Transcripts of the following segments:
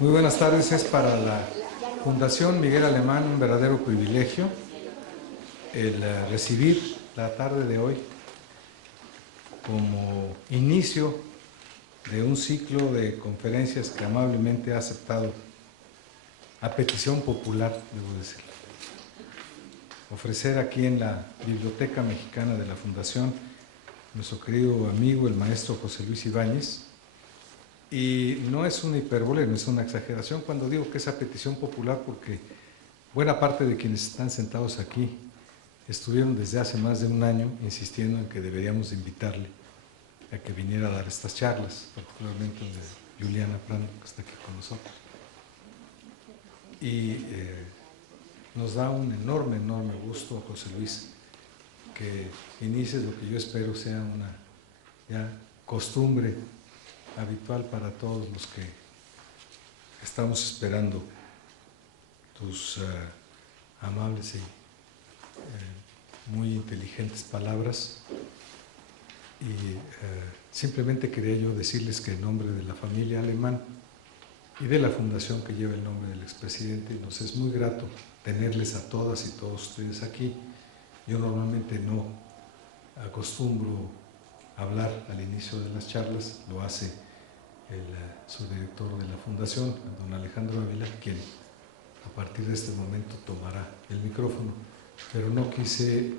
Muy buenas tardes. Es para la Fundación Miguel Alemán un verdadero privilegio el recibir la tarde de hoy como inicio de un ciclo de conferencias que amablemente ha aceptado a petición popular, debo decir. Ofrecer aquí en la Biblioteca Mexicana de la Fundación nuestro querido amigo el maestro José Luis Ibáñez. Y no es una hipérbole, no es una exageración cuando digo que es a petición popular, porque buena parte de quienes están sentados aquí estuvieron desde hace más de un año insistiendo en que deberíamos invitarle a que viniera a dar estas charlas, particularmente el de Juliana Prano, que está aquí con nosotros. Y nos da un enorme gusto, José Luis, que inicies lo que yo espero sea una ya costumbre habitual para todos los que estamos esperando tus amables y muy inteligentes palabras. Y simplemente quería yo decirles que en nombre de la familia Alemán y de la fundación que lleva el nombre del expresidente, nos es muy grato tenerles a todas y todos ustedes aquí. Yo normalmente no acostumbro hablar al inicio de las charlas, lo hace el subdirector de la fundación, don Alejandro Ávila, quien a partir de este momento tomará el micrófono, pero no quise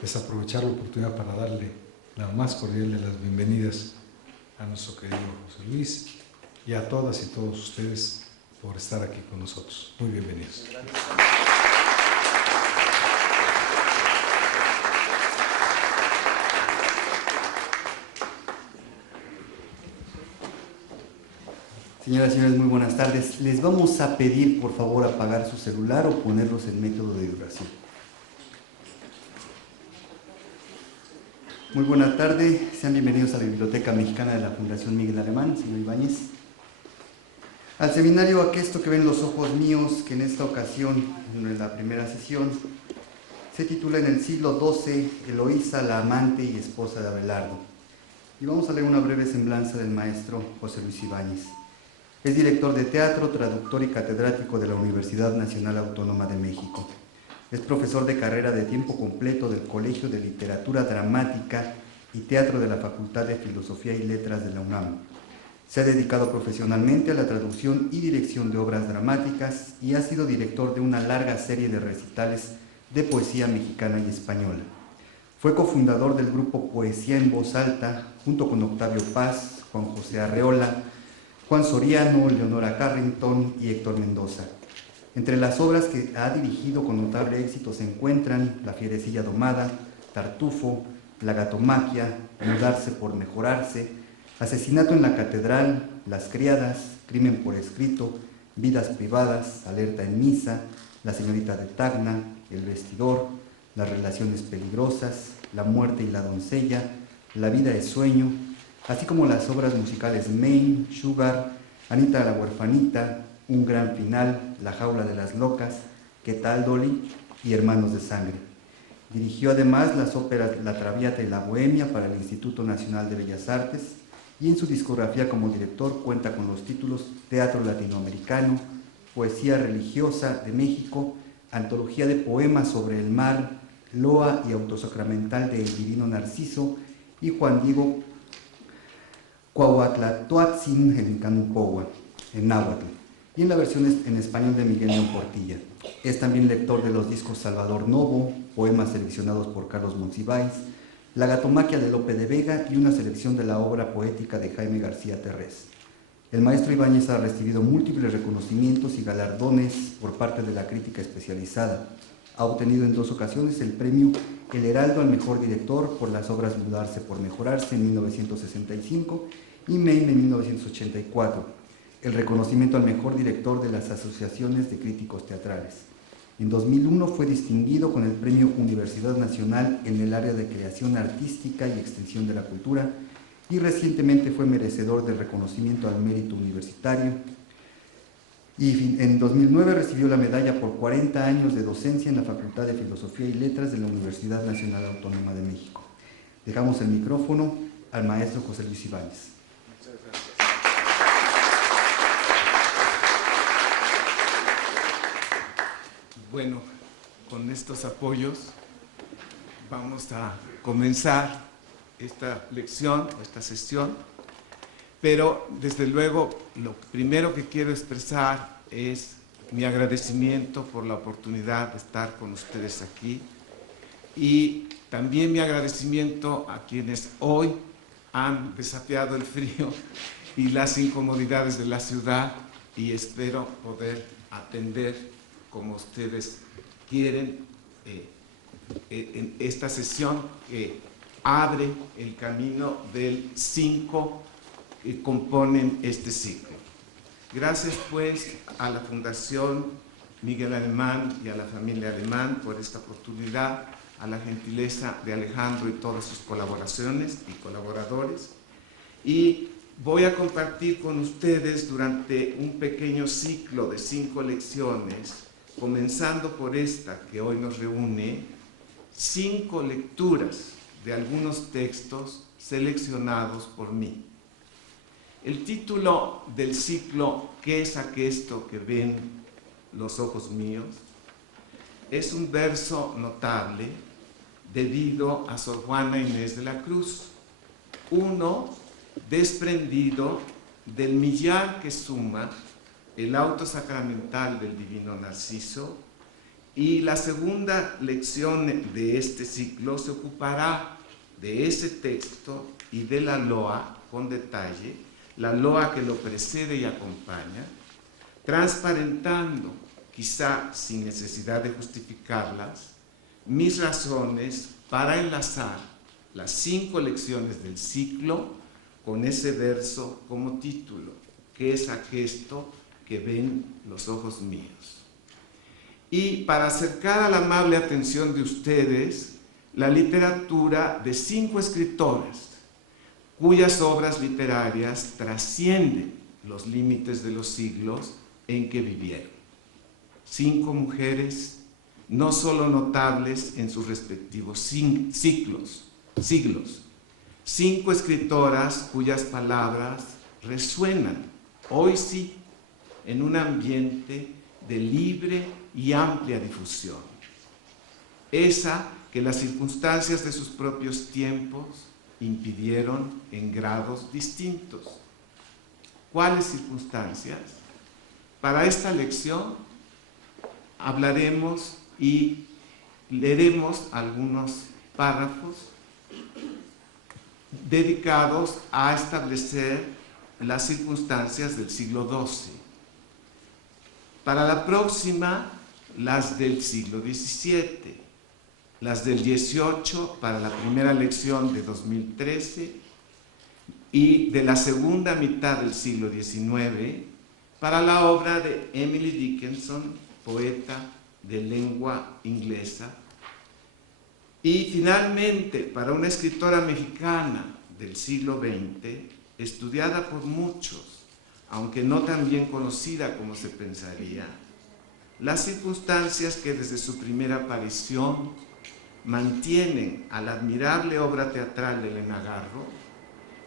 desaprovechar la oportunidad para darle la más cordial de las bienvenidas a nuestro querido José Luis y a todas y todos ustedes por estar aquí con nosotros. Muy bienvenidos. Señoras y señores, muy buenas tardes. Les vamos a pedir, por favor, apagar su celular o ponerlos en método de vibración. Muy buena tarde, sean bienvenidos a la Biblioteca Mexicana de la Fundación Miguel Alemán, señor Ibáñez. Al seminario Aquesto que ven los ojos míos, que en esta ocasión, en la primera sesión, se titula En el siglo XII, Eloísa, la amante y esposa de Abelardo. Y vamos a leer una breve semblanza del maestro José Luis Ibáñez. Es director de teatro, traductor y catedrático de la Universidad Nacional Autónoma de México. Es profesor de carrera de tiempo completo del Colegio de Literatura Dramática y Teatro de la Facultad de Filosofía y Letras de la UNAM. Se ha dedicado profesionalmente a la traducción y dirección de obras dramáticas y ha sido director de una larga serie de recitales de poesía mexicana y española. Fue cofundador del grupo Poesía en Voz Alta, junto con Octavio Paz, Juan José Arreola, Juan Soriano, Leonora Carrington y Héctor Mendoza. Entre las obras que ha dirigido con notable éxito se encuentran La fierecilla domada, Tartufo, La gatomaquia, Mudarse por mejorarse, Asesinato en la catedral, Las criadas, Crimen por escrito, Vidas privadas, Alerta en misa, La señorita de Tacna, El vestidor, Las relaciones peligrosas, La muerte y la doncella, La vida es sueño, así como las obras musicales Maine, Sugar, Anita la huerfanita, Un gran final, La jaula de las locas, ¿Qué tal, Dolly? Y Hermanos de sangre. Dirigió además las óperas La Traviata y La Bohemia para el Instituto Nacional de Bellas Artes y en su discografía como director cuenta con los títulos Teatro Latinoamericano, Poesía Religiosa de México, Antología de Poemas sobre el Mar, Loa y Autosacramental de El Divino Narciso y Juan Diego Cuauhtlatoatzin en Canucoa, en náhuatl, y en la versión en español de Miguel León Portilla. Es también lector de los discos Salvador Novo, poemas seleccionados por Carlos Monsiváis, La gatomaquia de Lope de Vega y una selección de la obra poética de Jaime García Terrés. El maestro Ibáñez ha recibido múltiples reconocimientos y galardones por parte de la crítica especializada. Ha obtenido en 2 ocasiones el premio El Heraldo al mejor director por las obras Mudarse por mejorarse en 1965 y Maine en 1984, el reconocimiento al mejor director de las asociaciones de críticos teatrales. En 2001 fue distinguido con el premio Universidad Nacional en el área de creación artística y extensión de la cultura y recientemente fue merecedor del reconocimiento al mérito universitario. Y en 2009 recibió la medalla por 40 años de docencia en la Facultad de Filosofía y Letras de la Universidad Nacional Autónoma de México. Dejamos el micrófono al maestro José Luis Ibáñez. Muchas gracias. Bueno, con estos apoyos vamos a comenzar esta lección, esta sesión, pero desde luego lo primero que quiero expresar es mi agradecimiento por la oportunidad de estar con ustedes aquí y también mi agradecimiento a quienes hoy han desafiado el frío y las incomodidades de la ciudad, y espero poder atender como ustedes quieren en esta sesión que abre el camino del 5 que componen este ciclo. Gracias pues a la Fundación Miguel Alemán y a la familia Alemán por esta oportunidad, a la gentileza de Alejandro y todas sus colaboraciones y colaboradores, y voy a compartir con ustedes durante un pequeño ciclo de 5 lecciones, comenzando por esta que hoy nos reúne, 5 lecturas de algunos textos seleccionados por mí. El título del ciclo, ¿qué es aquesto que ven los ojos míos?, es un verso notable debido a Sor Juana Inés de la Cruz, uno desprendido del millar que suma el auto sacramental del Divino Narciso, y la segunda lección de este ciclo se ocupará de ese texto y de la loa con detalle, la loa que lo precede y acompaña, transparentando, quizá sin necesidad de justificarlas, mis razones para enlazar las 5 lecciones del ciclo con ese verso como título, ¿qué es aquesto que ven los ojos míos? Y para acercar a la amable atención de ustedes la literatura de 5 escritoras cuyas obras literarias trascienden los límites de los siglos en que vivieron. 5 mujeres no solo notables en sus respectivos siglos, 5 escritoras cuyas palabras resuenan, hoy sí, en un ambiente de libre y amplia difusión. Esa que las circunstancias de sus propios tiempos impidieron en grados distintos. ¿Cuáles circunstancias? Para esta lección hablaremos y leeremos algunos párrafos dedicados a establecer las circunstancias del siglo XII. Para la próxima, las del siglo XVII, las del XVIII para la primera lección de 2013 y de la segunda mitad del siglo XIX para la obra de Emily Dickinson, poeta de lengua inglesa, y finalmente para una escritora mexicana del siglo XX, estudiada por muchos, aunque no tan bien conocida como se pensaría, las circunstancias que desde su primera aparición mantienen a la admirable obra teatral de Elena Garro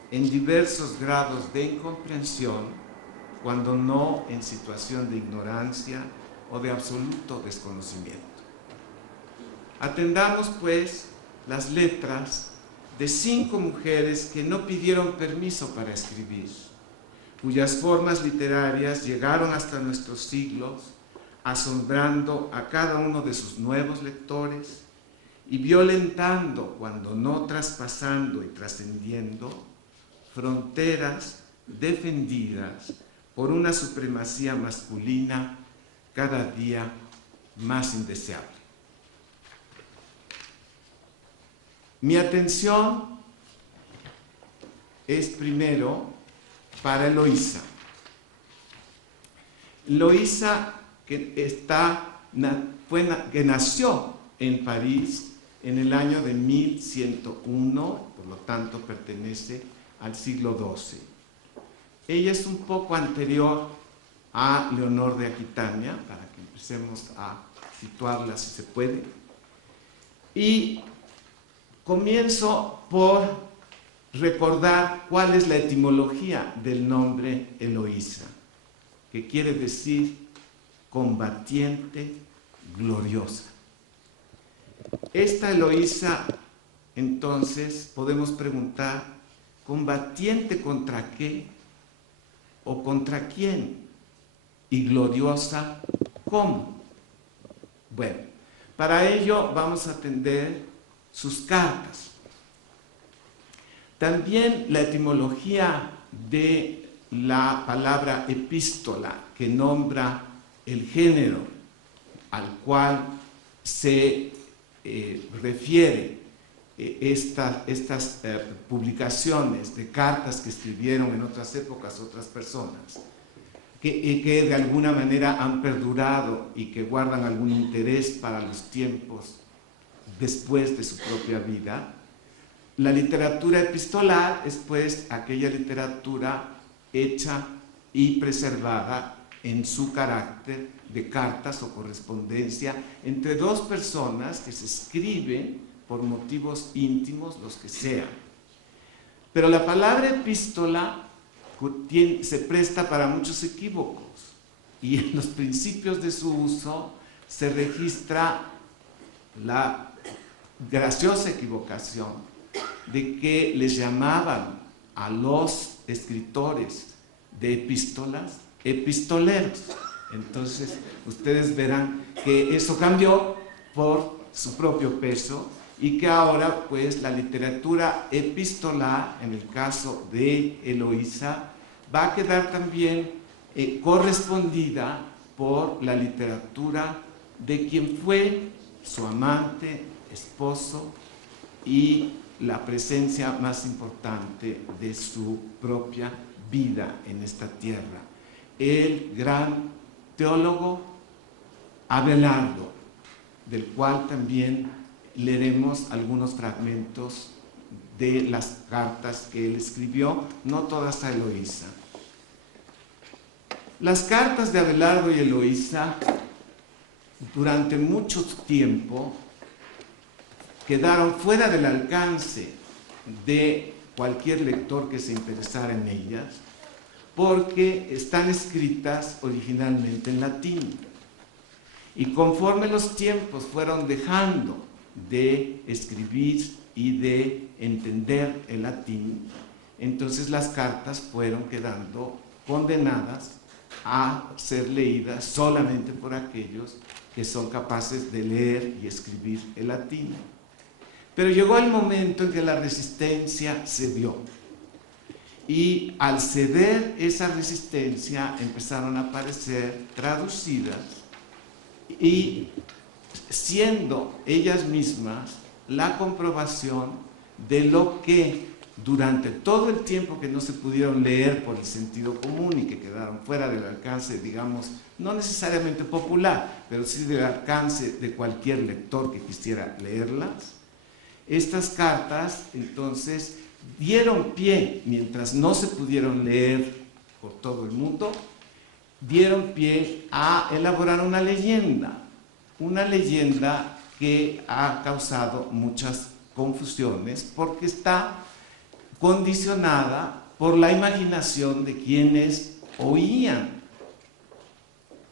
en diversos grados de incomprensión, cuando no en situación de ignorancia o de absoluto desconocimiento. Atendamos, pues, las letras de 5 mujeres que no pidieron permiso para escribir, cuyas formas literarias llegaron hasta nuestros siglos, asombrando a cada uno de sus nuevos lectores y violentando, cuando no traspasando y trascendiendo, fronteras defendidas por una supremacía masculina cada día más indeseable. Mi atención es primero para Eloísa. Eloísa que nació en París en el año de 1101, por lo tanto pertenece al siglo XII. Ella es un poco anterior a Leonor de Aquitania, para que empecemos a situarla si se puede. Y comienzo por recordar cuál es la etimología del nombre Eloísa, que quiere decir combatiente gloriosa. Esta Eloísa, entonces, podemos preguntar, ¿combatiente contra qué o contra quién? Y gloriosa, ¿cómo? Bueno, para ello vamos a atender sus cartas. También la etimología de la palabra epístola, que nombra el género al cual se refiere estas publicaciones de cartas que escribieron en otras épocas otras personas, que de alguna manera han perdurado y que guardan algún interés para los tiempos después de su propia vida. La literatura epistolar es pues aquella literatura hecha y preservada en su carácter de cartas o correspondencia entre dos personas que se escriben por motivos íntimos, los que sean. Pero la palabra epístola se presta para muchos equívocos y en los principios de su uso se registra la graciosa equivocación de que les llamaban a los escritores de epístolas epistoleros. Entonces ustedes verán que eso cambió por su propio peso y que ahora pues la literatura epistolar, en el caso de Eloísa, va a quedar también correspondida por la literatura de quien fue su amante, esposo y la presencia más importante de su propia vida en esta tierra, el gran teólogo Abelardo, del cual también leeremos algunos fragmentos de las cartas que él escribió, no todas a Eloísa. Las cartas de Abelardo y Eloísa durante mucho tiempo quedaron fuera del alcance de cualquier lector que se interesara en ellas, porque están escritas originalmente en latín. Y conforme los tiempos fueron dejando de escribir y de entender el latín, entonces las cartas fueron quedando condenadas a ser leídas solamente por aquellos que son capaces de leer y escribir el latín. Pero llegó el momento en que la resistencia cedió. Y al ceder esa resistencia empezaron a aparecer traducidas y siendo ellas mismas la comprobación de lo que durante todo el tiempo que no se pudieron leer por el sentido común y que quedaron fuera del alcance, digamos, no necesariamente popular, pero sí del alcance de cualquier lector que quisiera leerlas, estas cartas entonces dieron pie, mientras no se pudieron leer por todo el mundo, dieron pie a elaborar una leyenda que ha causado muchas confusiones porque está condicionada por la imaginación de quienes oían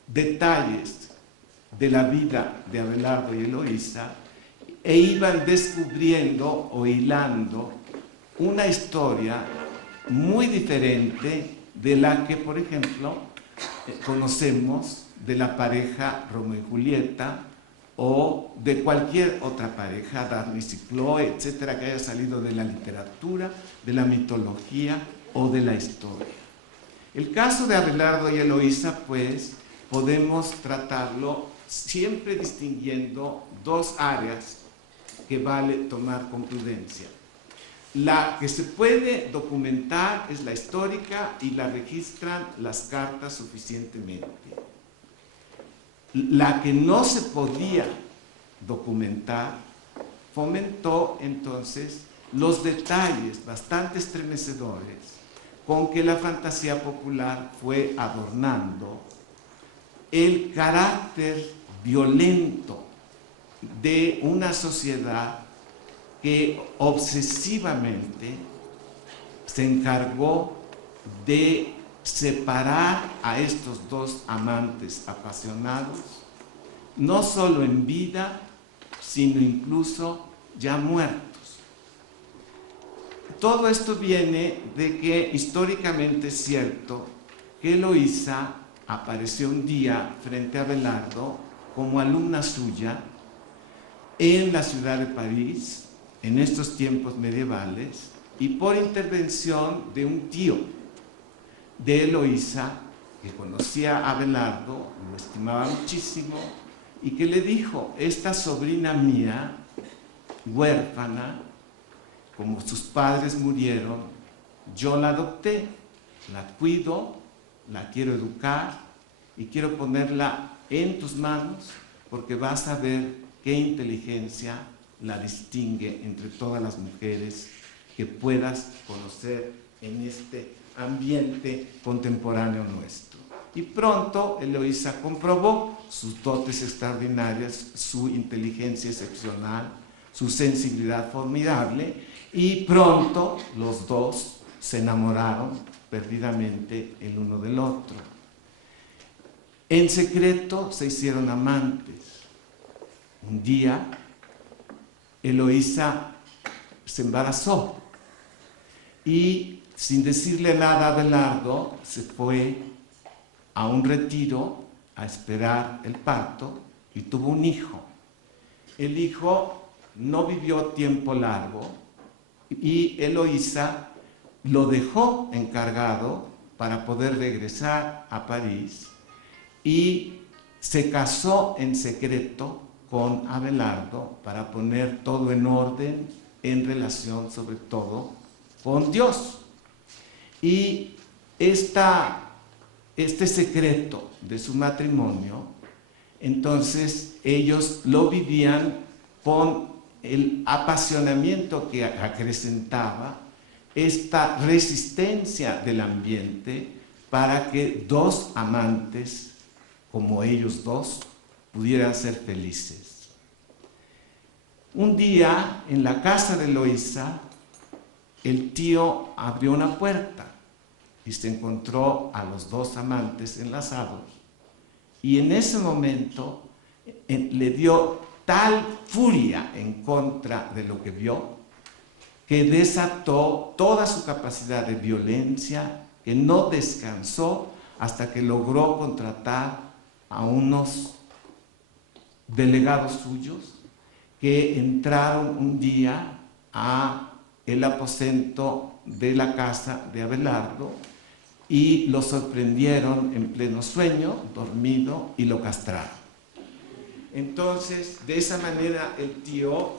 detalles de la vida de Abelardo y Eloísa e iban descubriendo o hilando una historia muy diferente de la que, por ejemplo, conocemos de la pareja Romeo y Julieta o de cualquier otra pareja, Daphnis y Chloe, etcétera, que haya salido de la literatura, de la mitología o de la historia. El caso de Abelardo y Eloísa, pues, podemos tratarlo siempre distinguiendo dos áreas que vale tomar con prudencia. La que se puede documentar es la histórica y la registran las cartas suficientemente. La que no se podía documentar fomentó entonces los detalles bastante estremecedores con que la fantasía popular fue adornando el carácter violento de una sociedad que obsesivamente se encargó de separar a estos dos amantes apasionados no solo en vida, sino incluso ya muertos. Todo esto viene de que históricamente es cierto que Eloísa apareció un día frente a Abelardo como alumna suya en la ciudad de París, en estos tiempos medievales, y por intervención de un tío de Eloísa, que conocía a Abelardo, lo estimaba muchísimo, y que le dijo: esta sobrina mía, huérfana, como sus padres murieron, yo la adopté, la cuido, la quiero educar y quiero ponerla en tus manos, porque vas a ver qué inteligencia la distingue entre todas las mujeres que puedas conocer en este ambiente contemporáneo nuestro. Y pronto Eloísa comprobó sus dotes extraordinarias, su inteligencia excepcional, su sensibilidad formidable, y pronto los dos se enamoraron perdidamente el uno del otro. En secreto se hicieron amantes. Un día Eloísa se embarazó y, sin decirle nada a Abelardo, se fue a un retiro a esperar el parto y tuvo un hijo. El hijo no vivió tiempo largo y Eloísa lo dejó encargado para poder regresar a París, y se casó en secreto con Abelardo para poner todo en orden en relación sobre todo con Dios. Y este secreto de su matrimonio, entonces ellos lo vivían con el apasionamiento que acrecentaba esta resistencia del ambiente para que dos amantes como ellos dos pudieran ser felices. Un día, en la casa de Eloísa, el tío abrió una puerta y se encontró a los dos amantes enlazados, y en ese momento le dio tal furia en contra de lo que vio que desató toda su capacidad de violencia, que no descansó hasta que logró contratar a unos delegados suyos que entraron un día a el aposento de la casa de Abelardo y lo sorprendieron en pleno sueño, dormido, y lo castraron. Entonces, de esa manera, el tío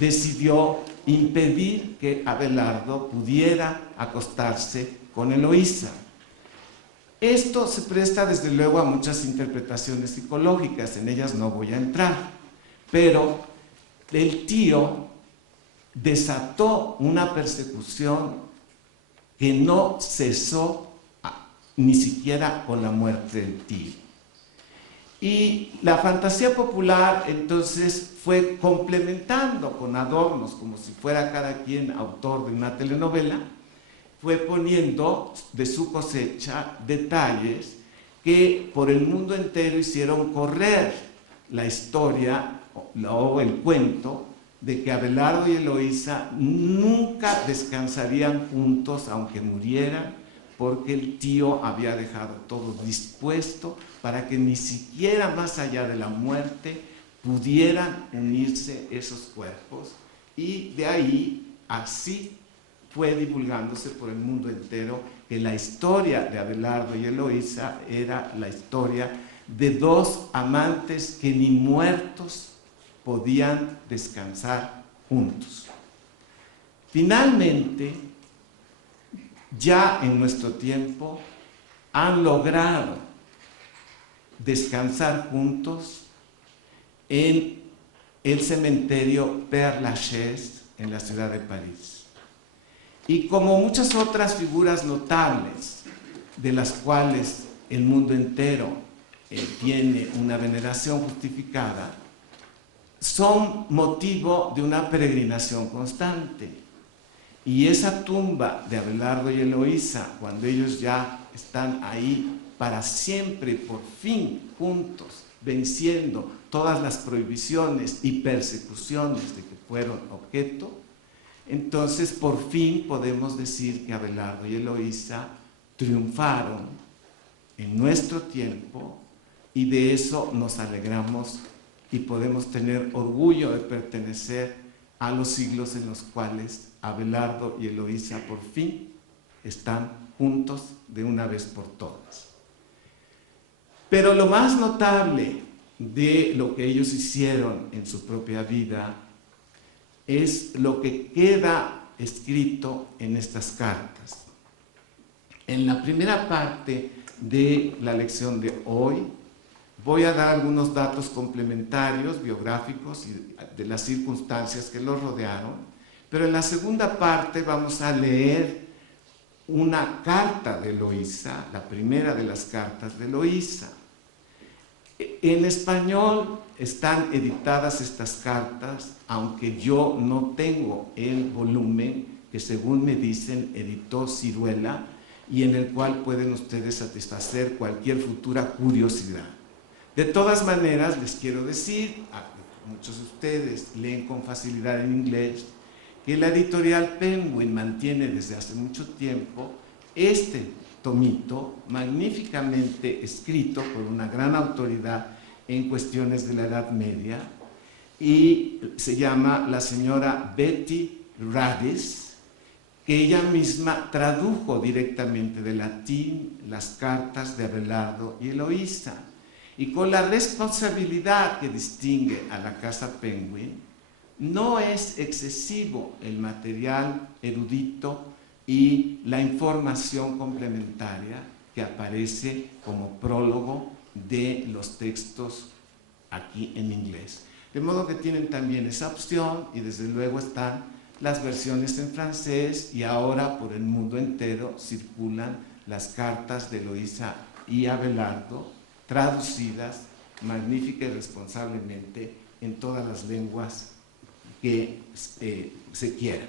decidió impedir que Abelardo pudiera acostarse con Eloísa. Esto se presta desde luego a muchas interpretaciones psicológicas, en ellas no voy a entrar, pero el tío desató una persecución que no cesó ni siquiera con la muerte del tío. Y la fantasía popular entonces fue complementando con adornos, como si fuera cada quien autor de una telenovela, fue poniendo de su cosecha detalles que por el mundo entero hicieron correr la historia o el cuento de que Abelardo y Eloísa nunca descansarían juntos aunque murieran, porque el tío había dejado todo dispuesto para que ni siquiera más allá de la muerte pudieran unirse esos cuerpos, y de ahí así fue divulgándose por el mundo entero que la historia de Abelardo y Eloísa era la historia de dos amantes que ni muertos podían descansar juntos. Finalmente, ya en nuestro tiempo, han logrado descansar juntos en el cementerio Père Lachaise en la ciudad de París. Y como muchas otras figuras notables de las cuales el mundo entero tiene una veneración justificada, son motivo de una peregrinación constante. Y esa tumba de Abelardo y Eloísa, cuando ellos ya están ahí para siempre, por fin juntos, venciendo todas las prohibiciones y persecuciones de que fueron objeto, entonces por fin podemos decir que Abelardo y Eloísa triunfaron en nuestro tiempo, y de eso nos alegramos y podemos tener orgullo de pertenecer a los siglos en los cuales Abelardo y Eloísa por fin están juntos de una vez por todas. Pero lo más notable de lo que ellos hicieron en su propia vida es lo que queda escrito en estas cartas. En la primera parte de la lección de hoy voy a dar algunos datos complementarios, biográficos y de las circunstancias que los rodearon, pero en la segunda parte vamos a leer una carta de Eloísa, la primera de las cartas de Eloísa. En español están editadas estas cartas, aunque yo no tengo el volumen que, según me dicen, editó Ciruela, y en el cual pueden ustedes satisfacer cualquier futura curiosidad. De todas maneras, les quiero decir, muchos de ustedes leen con facilidad en inglés, que la editorial Penguin mantiene desde hace mucho tiempo este tomito magníficamente escrito por una gran autoridad en cuestiones de la Edad Media, y se llama la señora Betty Radice, que ella misma tradujo directamente del latín las cartas de Abelardo y Eloísa, y con la responsabilidad que distingue a la Casa Penguin. No es excesivo el material erudito y la información complementaria que aparece como prólogo de los textos aquí en inglés. De modo que tienen también esa opción, y desde luego están las versiones en francés, y ahora por el mundo entero circulan las cartas de Eloísa y Abelardo, traducidas magnífica y responsablemente en todas las lenguas que se quieran.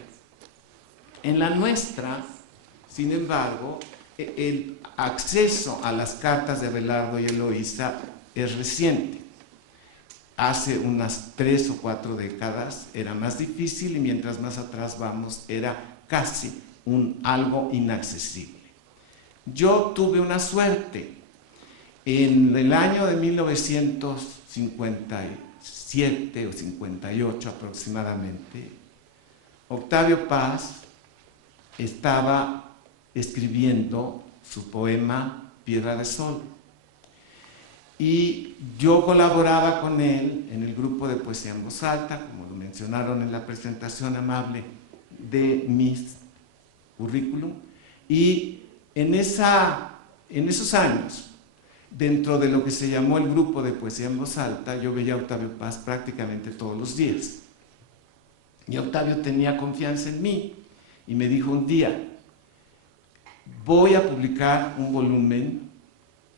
En la nuestra, sin embargo, el acceso a las cartas de Abelardo y Eloísa es reciente. Hace unas 3 o 4 décadas era más difícil, y mientras más atrás vamos era casi algo inaccesible. Yo tuve una suerte. En el año de 1957 o 58 aproximadamente, Octavio Paz estaba escribiendo su poema Piedra de Sol, y yo colaboraba con él en el grupo de poesía en voz alta, como lo mencionaron en la presentación amable de mi currículum, y en esos años, dentro de lo que se llamó el grupo de poesía en voz alta, yo veía a Octavio Paz prácticamente todos los días. Y Octavio tenía confianza en mí y me dijo un día: voy a publicar un volumen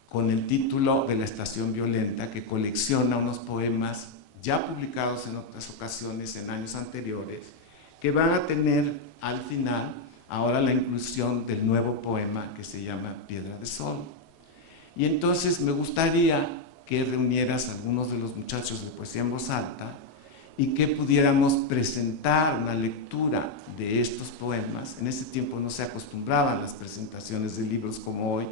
con el título de La Estación Violenta, que colecciona unos poemas ya publicados en otras ocasiones en años anteriores, que van a tener al final ahora la inclusión del nuevo poema que se llama Piedra de Sol. Y entonces me gustaría que reunieras a algunos de los muchachos de poesía en voz alta y que pudiéramos presentar una lectura de estos poemas. En ese tiempo no se acostumbraban las presentaciones de libros como hoy,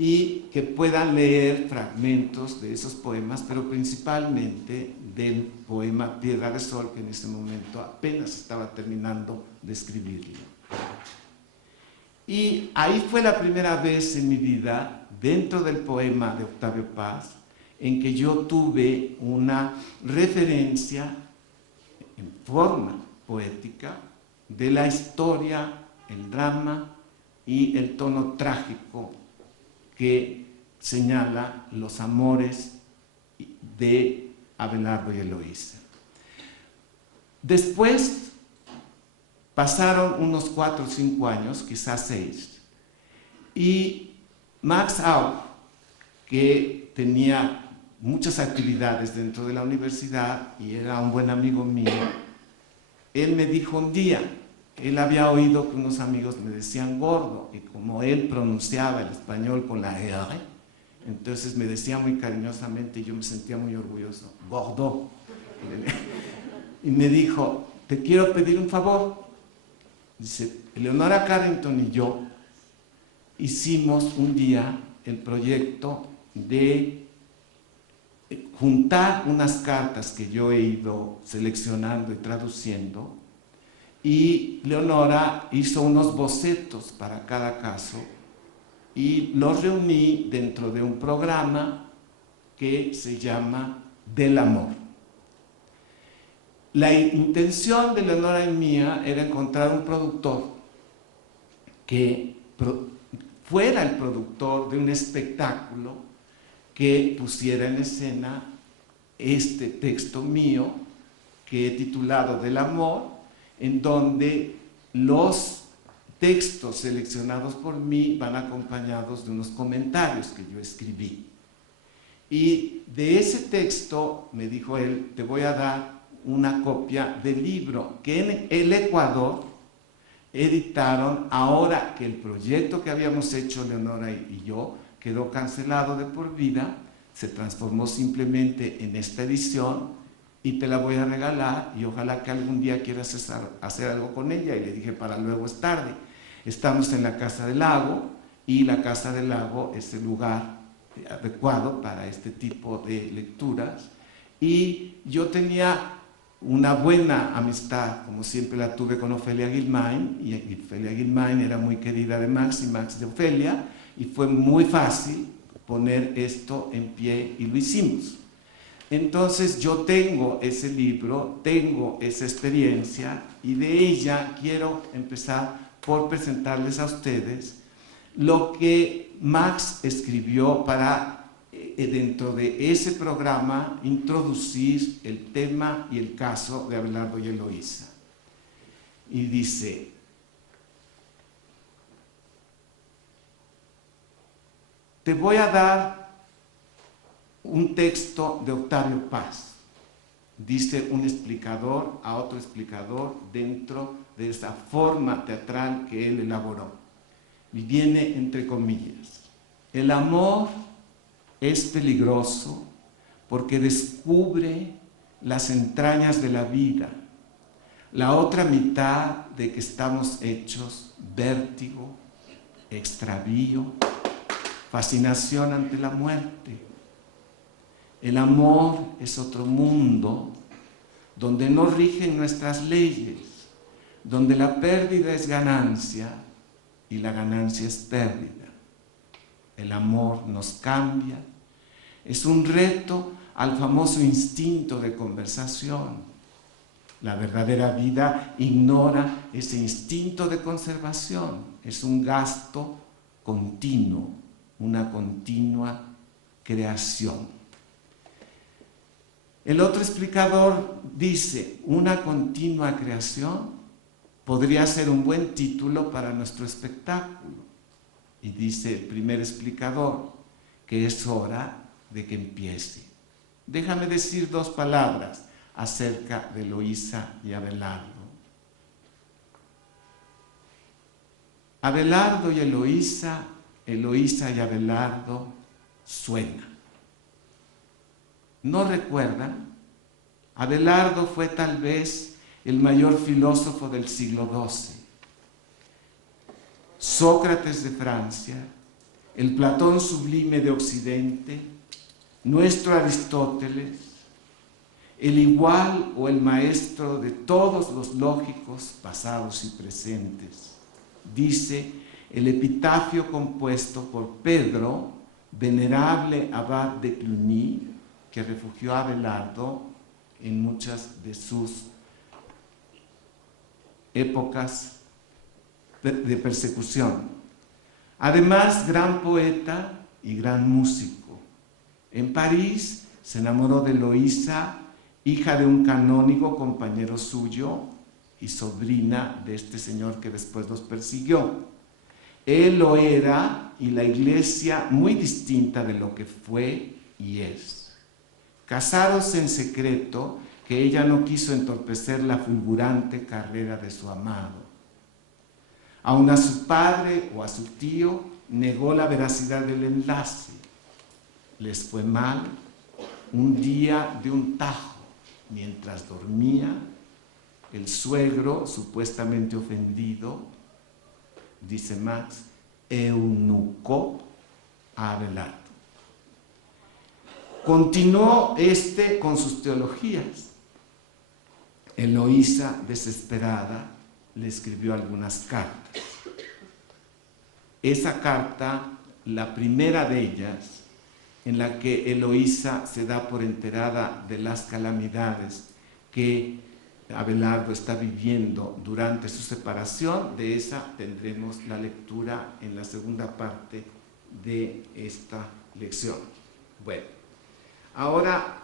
y que puedan leer fragmentos de esos poemas, pero principalmente del poema Piedra de Sol, que en ese momento apenas estaba terminando de escribirlo. Y ahí fue la primera vez en mi vida, dentro del poema de Octavio Paz, en que yo tuve una referencia en forma poética de la historia, el drama y el tono trágico que señala los amores de Abelardo y Eloísa. Después pasaron unos 4 o 5 años, quizás 6, y Max Auch, que tenía muchas actividades dentro de la universidad y era un buen amigo mío, él me dijo un día, él había oído que unos amigos me decían gordo, y como él pronunciaba el español con la R, Entonces me decía muy cariñosamente, y yo me sentía muy orgulloso, gordo. Y me dijo, te quiero pedir un favor. Dice, Eleonora Carrington y yo hicimos un día el proyecto de juntar unas cartas que yo he ido seleccionando y traduciendo, y Leonora hizo unos bocetos para cada caso y los reuní dentro de un programa que se llama Del Amor. La intención de Leonora y mía era encontrar un productor que fuera el productor de un espectáculo que pusiera en escena este texto mío que he titulado Del Amor, en donde los textos seleccionados por mí van acompañados de unos comentarios que yo escribí. Y de ese texto, me dijo él, te voy a dar una copia del libro que en el Ecuador editaron ahora que el proyecto que habíamos hecho Leonora y yo quedó cancelado de por vida, se transformó simplemente en esta edición y te la voy a regalar y ojalá que algún día quieras hacer algo con ella. Y le dije, para luego es tarde. Estamos en la Casa del Lago y la Casa del Lago es el lugar adecuado para este tipo de lecturas. Y yo tenía una buena amistad, como siempre la tuve con Ofelia Guilmain, y Ofelia Guilmain era muy querida de Max y Max de Ofelia, y fue muy fácil poner esto en pie y lo hicimos. Entonces yo tengo ese libro, tengo esa experiencia y de ella quiero empezar por presentarles a ustedes lo que Max escribió para dentro de ese programa introducir el tema y el caso de Abelardo y Eloísa. Y dice: te voy a dar un texto de Octavio Paz, dice un explicador a otro explicador dentro de esa forma teatral que él elaboró. Y viene entre comillas: el amor es peligroso porque descubre las entrañas de la vida, la otra mitad de que estamos hechos, vértigo, extravío, fascinación ante la muerte. El amor es otro mundo donde no rigen nuestras leyes, donde la pérdida es ganancia y la ganancia es pérdida. El amor nos cambia, es un reto al famoso instinto de conversación. La verdadera vida ignora ese instinto de conservación, es un gasto continuo, una continua creación. El otro explicador dice, una continua creación podría ser un buen título para nuestro espectáculo. Y dice el primer explicador que es hora de que empiece. Déjame decir dos palabras acerca de Eloísa y Abelardo. Abelardo y Eloísa, Eloísa y Abelardo suenan. ¿No recuerdan? Abelardo fue tal vez el mayor filósofo del siglo XII. Sócrates de Francia, el Platón sublime de Occidente, nuestro Aristóteles, el igual o el maestro de todos los lógicos pasados y presentes. Dice el epitafio compuesto por Pedro, venerable abad de Cluny, que refugió a Abelardo en muchas de sus épocas de persecución. Además, gran poeta y gran músico. En París se enamoró de Eloísa, hija de un canónigo compañero suyo y sobrina de este señor que después los persiguió. Él lo era y la iglesia muy distinta de lo que fue y es. Casados en secreto, que ella no quiso entorpecer la fulgurante carrera de su amado. Aun a su padre o a su tío negó la veracidad del enlace. les fue mal. Un día de un tajo, mientras dormía, el suegro, supuestamente ofendido, dice Max, eunucó a Abelardo. Continuó con sus teologías. Eloísa, desesperada, le escribió algunas cartas. Esa carta, la primera de ellas, en la que Eloísa se da por enterada de las calamidades que Abelardo está viviendo durante su separación, de esa tendremos la lectura en la segunda parte de esta lección. Bueno, ahora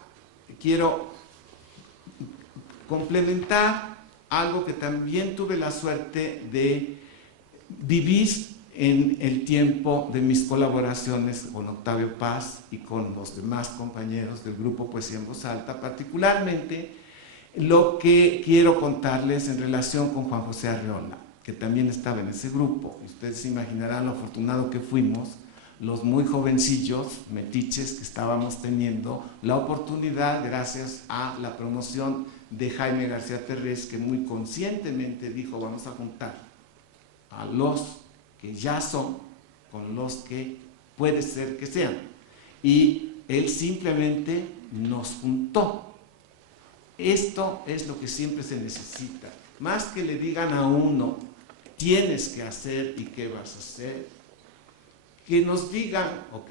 quiero complementar algo que también tuve la suerte de vivir en el tiempo de mis colaboraciones con Octavio Paz y con los demás compañeros del grupo Poesía en Voz Alta, particularmente lo que quiero contarles en relación con Juan José Arreola, que también estaba en ese grupo. Ustedes se imaginarán lo afortunado que fuimos, los muy jovencillos, metiches, que estábamos teniendo la oportunidad, gracias a la promoción de Jaime García Terrés, que muy conscientemente dijo: vamos a juntar a los que ya son con los que puede ser que sean. Y él simplemente nos juntó. Esto es lo que siempre se necesita. Más que le digan a uno, tienes que hacer y qué vas a hacer, que nos digan, o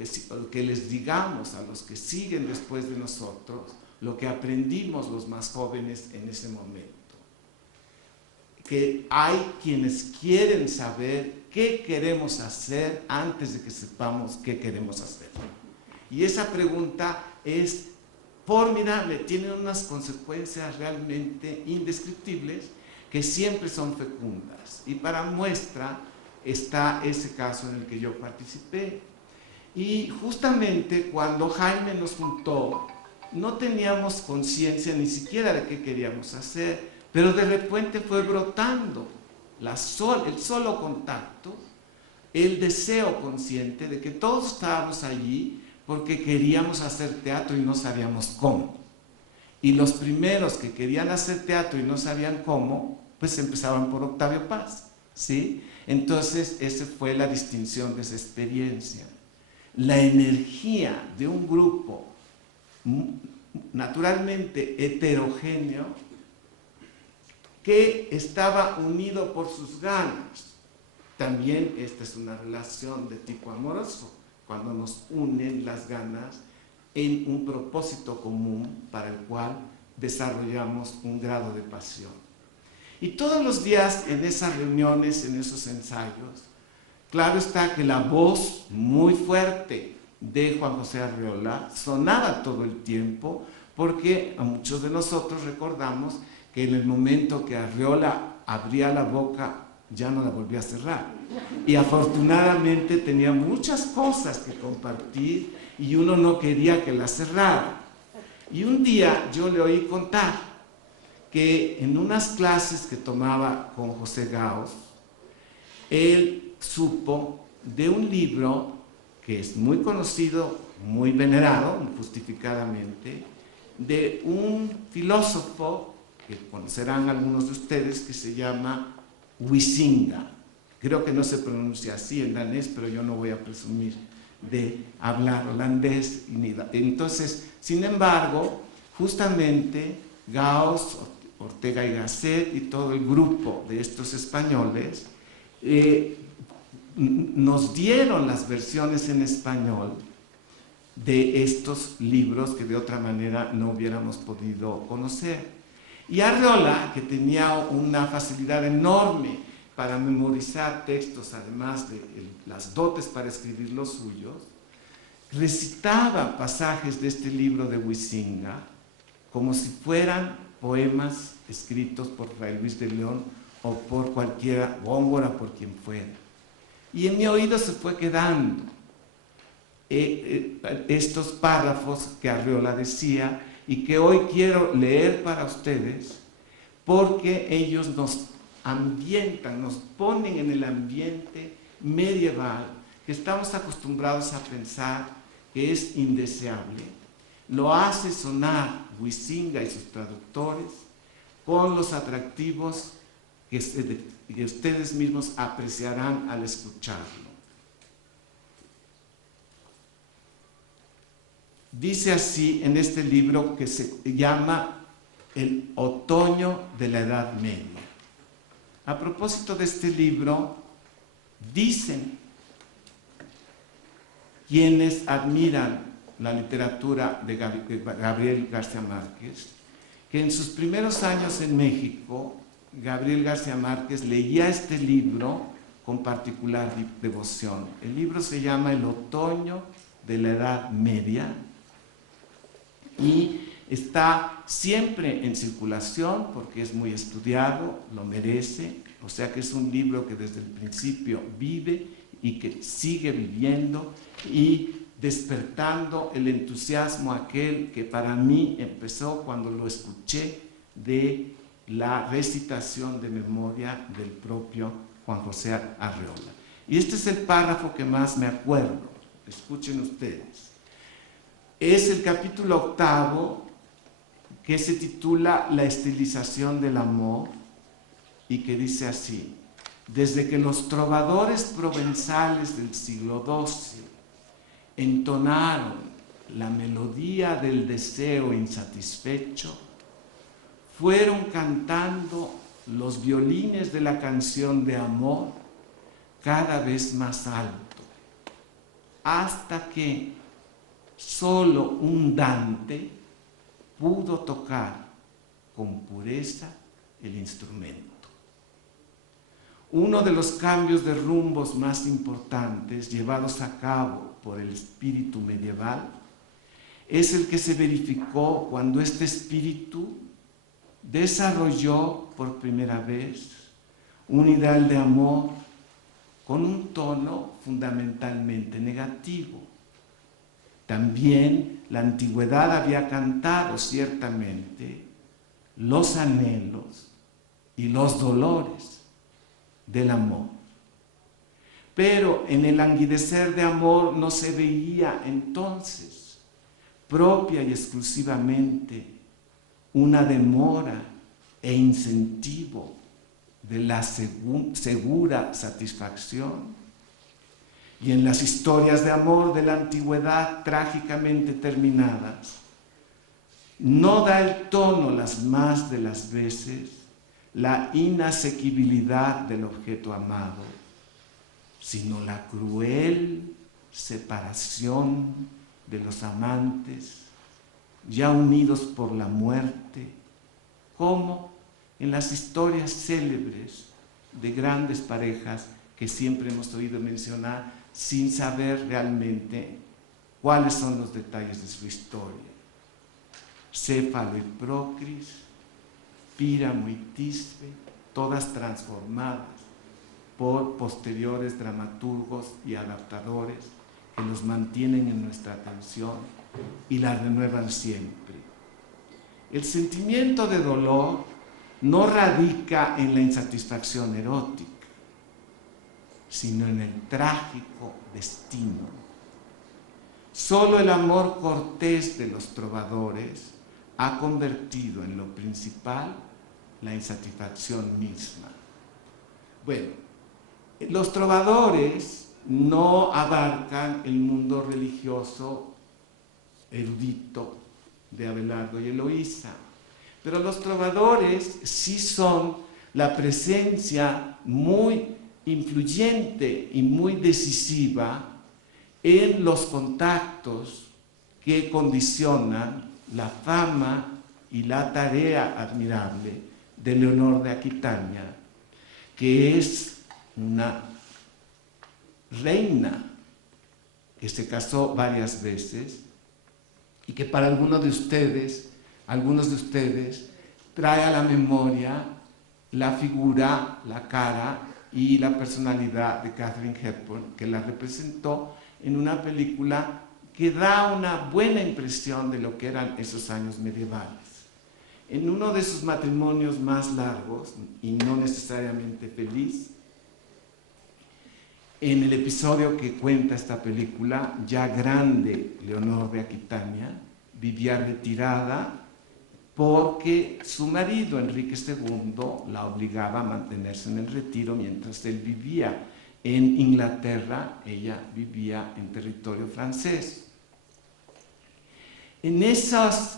que les digamos a los que siguen después de nosotros, lo que aprendimos los más jóvenes en ese momento. Que hay quienes quieren saber qué queremos hacer antes de que sepamos qué queremos hacer. Y esa pregunta es formidable, tiene unas consecuencias realmente indescriptibles que siempre son fecundas. Y para muestra está ese caso en el que yo participé. Y justamente cuando Jaime nos juntó, no teníamos conciencia ni siquiera de qué queríamos hacer, pero de repente fue brotando el solo contacto, el deseo consciente de que todos estábamos allí porque queríamos hacer teatro y no sabíamos cómo. Y los primeros que querían hacer teatro y no sabían cómo, pues empezaban por Octavio Paz, ¿sí? Entonces, esa fue la distinción de esa experiencia. La energía de un grupo naturalmente heterogéneo que estaba unido por sus ganas. También esta es una relación de tipo amoroso, cuando nos unen las ganas en un propósito común para el cual desarrollamos un grado de pasión. Y todos los días en esas reuniones, en esos ensayos, claro está que la voz muy fuerte de Juan José Arreola sonaba todo el tiempo, porque a muchos de nosotros recordamos que en el momento que Arreola abría la boca ya no la volvía a cerrar. Y afortunadamente tenía muchas cosas que compartir y uno no quería que la cerrara. Y un día yo le oí contar que en unas clases que tomaba con José Gauss, él supo de un libro que es muy conocido, muy venerado, justificadamente, de un filósofo que conocerán algunos de ustedes, que se llama Huizinga. Creo que no se pronuncia así en danés, pero yo no voy a presumir de hablar holandés. Entonces, sin embargo, justamente Gauss, Ortega y Gasset y todo el grupo de estos españoles nos dieron las versiones en español de estos libros que de otra manera no hubiéramos podido conocer. Y Arreola, que tenía una facilidad enorme para memorizar textos, además de las dotes para escribir los suyos, recitaba pasajes de este libro de Huizinga como si fueran poemas escritos por Fray Luis de León o por cualquiera, Góngora, por quien fuera. Y en mi oído se fue quedando estos párrafos que Arreola decía y que hoy quiero leer para ustedes, porque ellos nos ambientan, nos ponen en el ambiente medieval que estamos acostumbrados a pensar que es indeseable, lo hace sonar Huizinga y sus traductores con los atractivos que ustedes mismos apreciarán al escucharlo. Dice así en este libro que se llama El otoño de la Edad Media. A propósito de este libro, dicen quienes admiran la literatura de Gabriel García Márquez, que en sus primeros años en México, Gabriel García Márquez leía este libro con particular devoción. El libro se llama El otoño de la Edad Media y está siempre en circulación porque es muy estudiado, lo merece, o sea que es un libro que desde el principio vive y que sigue viviendo y despertando el entusiasmo aquel que para mí empezó cuando lo escuché de la recitación de memoria del propio Juan José Arreola. Y este es el párrafo que más me acuerdo, escuchen ustedes. Es el capítulo 8 que se titula La estilización del amor y que dice así: desde que los trovadores provenzales del siglo XII entonaron la melodía del deseo insatisfecho, fueron cantando los violines de la canción de amor cada vez más alto, hasta que solo un Dante pudo tocar con pureza el instrumento. Uno de los cambios de rumbos más importantes llevados a cabo por el espíritu medieval es el que se verificó cuando este espíritu desarrolló por primera vez un ideal de amor con un tono fundamentalmente negativo. También la antigüedad había cantado ciertamente los anhelos y los dolores del amor. Pero en el languidecer de amor no se veía entonces propia y exclusivamente una demora e incentivo de la segura satisfacción. Y en las historias de amor de la antigüedad trágicamente terminadas, no da el tono las más de las veces la inasequibilidad del objeto amado, sino la cruel separación de los amantes ya unidos por la muerte, como en las historias célebres de grandes parejas que siempre hemos oído mencionar sin saber realmente cuáles son los detalles de su historia. Céfalo y Procris, Píramo y Tisbe, todas transformadas por posteriores dramaturgos y adaptadores que los mantienen en nuestra atención y la renuevan siempre. El sentimiento de dolor no radica en la insatisfacción erótica, sino en el trágico destino. Solo el amor cortés de los trovadores ha convertido en lo principal la insatisfacción misma. Bueno, los trovadores no abarcan el mundo religioso erudito de Abelardo y Eloísa, pero los trovadores sí son la presencia muy influyente y muy decisiva en los contactos que condicionan la fama y la tarea admirable de Leonor de Aquitania, que es una reina que se casó varias veces y que para algunos de ustedes trae a la memoria la figura, la cara y la personalidad de Katharine Hepburn, que la representó en una película que da una buena impresión de lo que eran esos años medievales. En uno de sus matrimonios más largos, y no necesariamente feliz, En el episodio que cuenta esta película, ya grande, Leonor de Aquitania vivía retirada porque su marido, Enrique II, la obligaba a mantenerse en el retiro mientras él vivía en Inglaterra, ella vivía en territorio francés. En esos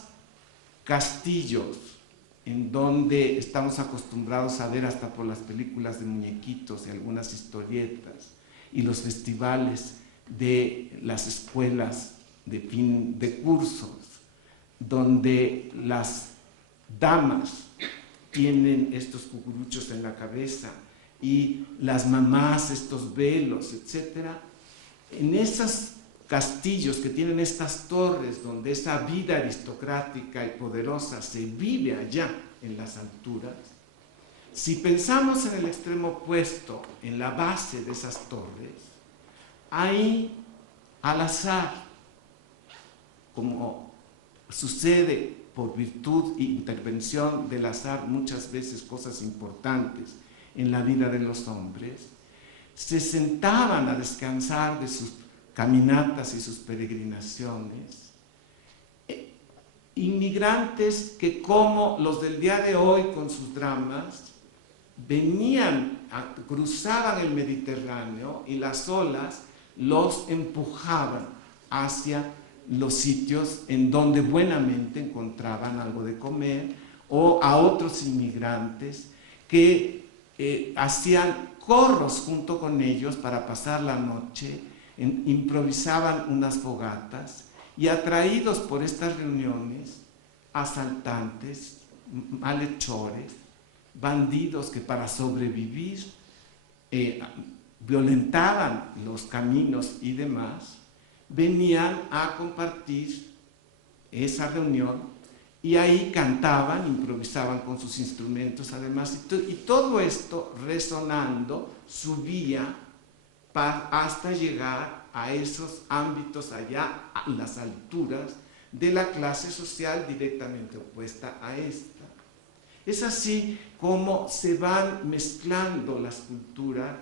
castillos, en donde estamos acostumbrados a ver hasta por las películas de muñequitos y algunas historietas, y los festivales de las escuelas de fin de cursos, donde las damas tienen estos cucuruchos en la cabeza y las mamás estos velos, etc. En esos castillos que tienen estas torres donde esa vida aristocrática y poderosa se vive allá en las alturas, si pensamos en el extremo opuesto, en la base de esas torres, hay al azar, como sucede por virtud e intervención del azar muchas veces cosas importantes en la vida de los hombres, se sentaban a descansar de sus caminatas y sus peregrinaciones, inmigrantes que, como los del día de hoy con sus dramas, cruzaban el Mediterráneo y las olas los empujaban hacia los sitios en donde buenamente encontraban algo de comer, o a otros inmigrantes que hacían corros junto con ellos para pasar la noche, improvisaban unas fogatas, y atraídos por estas reuniones, asaltantes, malhechores, bandidos que para sobrevivir violentaban los caminos y demás, venían a compartir esa reunión y ahí cantaban, improvisaban con sus instrumentos además, y todo esto resonando subía hasta llegar a esos ámbitos allá, a las alturas de la clase social directamente opuesta a esta. Es así como se van mezclando las culturas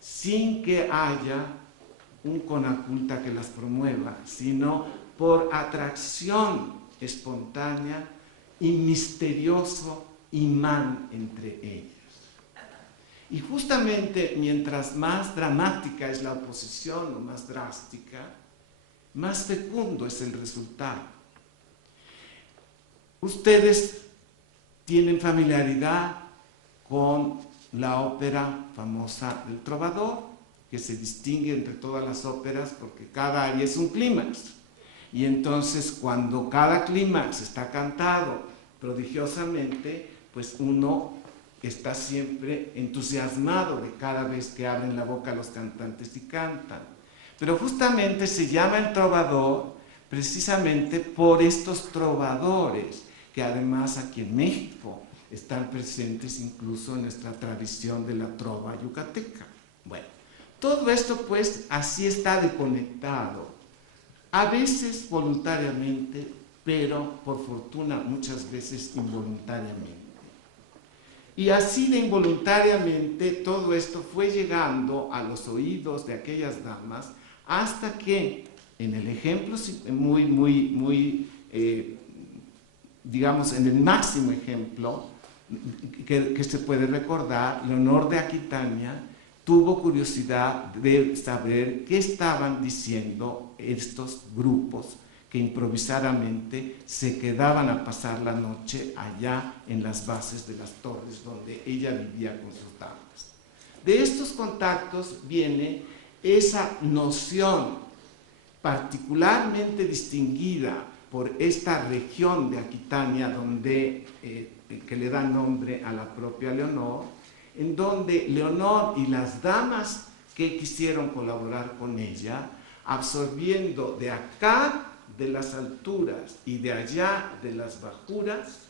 sin que haya un conaculta que las promueva, sino por atracción espontánea y misterioso imán entre ellas. Y justamente mientras más dramática es la oposición o más drástica, más fecundo es el resultado. Ustedes tienen familiaridad con la ópera famosa del Trovador, que se distingue entre todas las óperas porque cada aria es un clímax. Y entonces cuando cada clímax está cantado prodigiosamente, pues uno está siempre entusiasmado de cada vez que abren la boca los cantantes y cantan. Pero justamente se llama el Trovador precisamente por estos trovadores, que además aquí en México están presentes incluso en nuestra tradición de la trova yucateca. Bueno, todo esto pues así está desconectado, a veces voluntariamente, pero por fortuna muchas veces involuntariamente. Y así de involuntariamente todo esto fue llegando a los oídos de aquellas damas hasta que, en el ejemplo digamos, en el máximo ejemplo que se puede recordar, Leonor de Aquitania tuvo curiosidad de saber qué estaban diciendo estos grupos que improvisadamente se quedaban a pasar la noche allá en las bases de las torres donde ella vivía con sus damas. De estos contactos viene esa noción particularmente distinguida por esta región de Aquitania donde, que le da nombre a la propia Leonor, en donde Leonor y las damas que quisieron colaborar con ella, absorbiendo de acá de las alturas y de allá de las bajuras,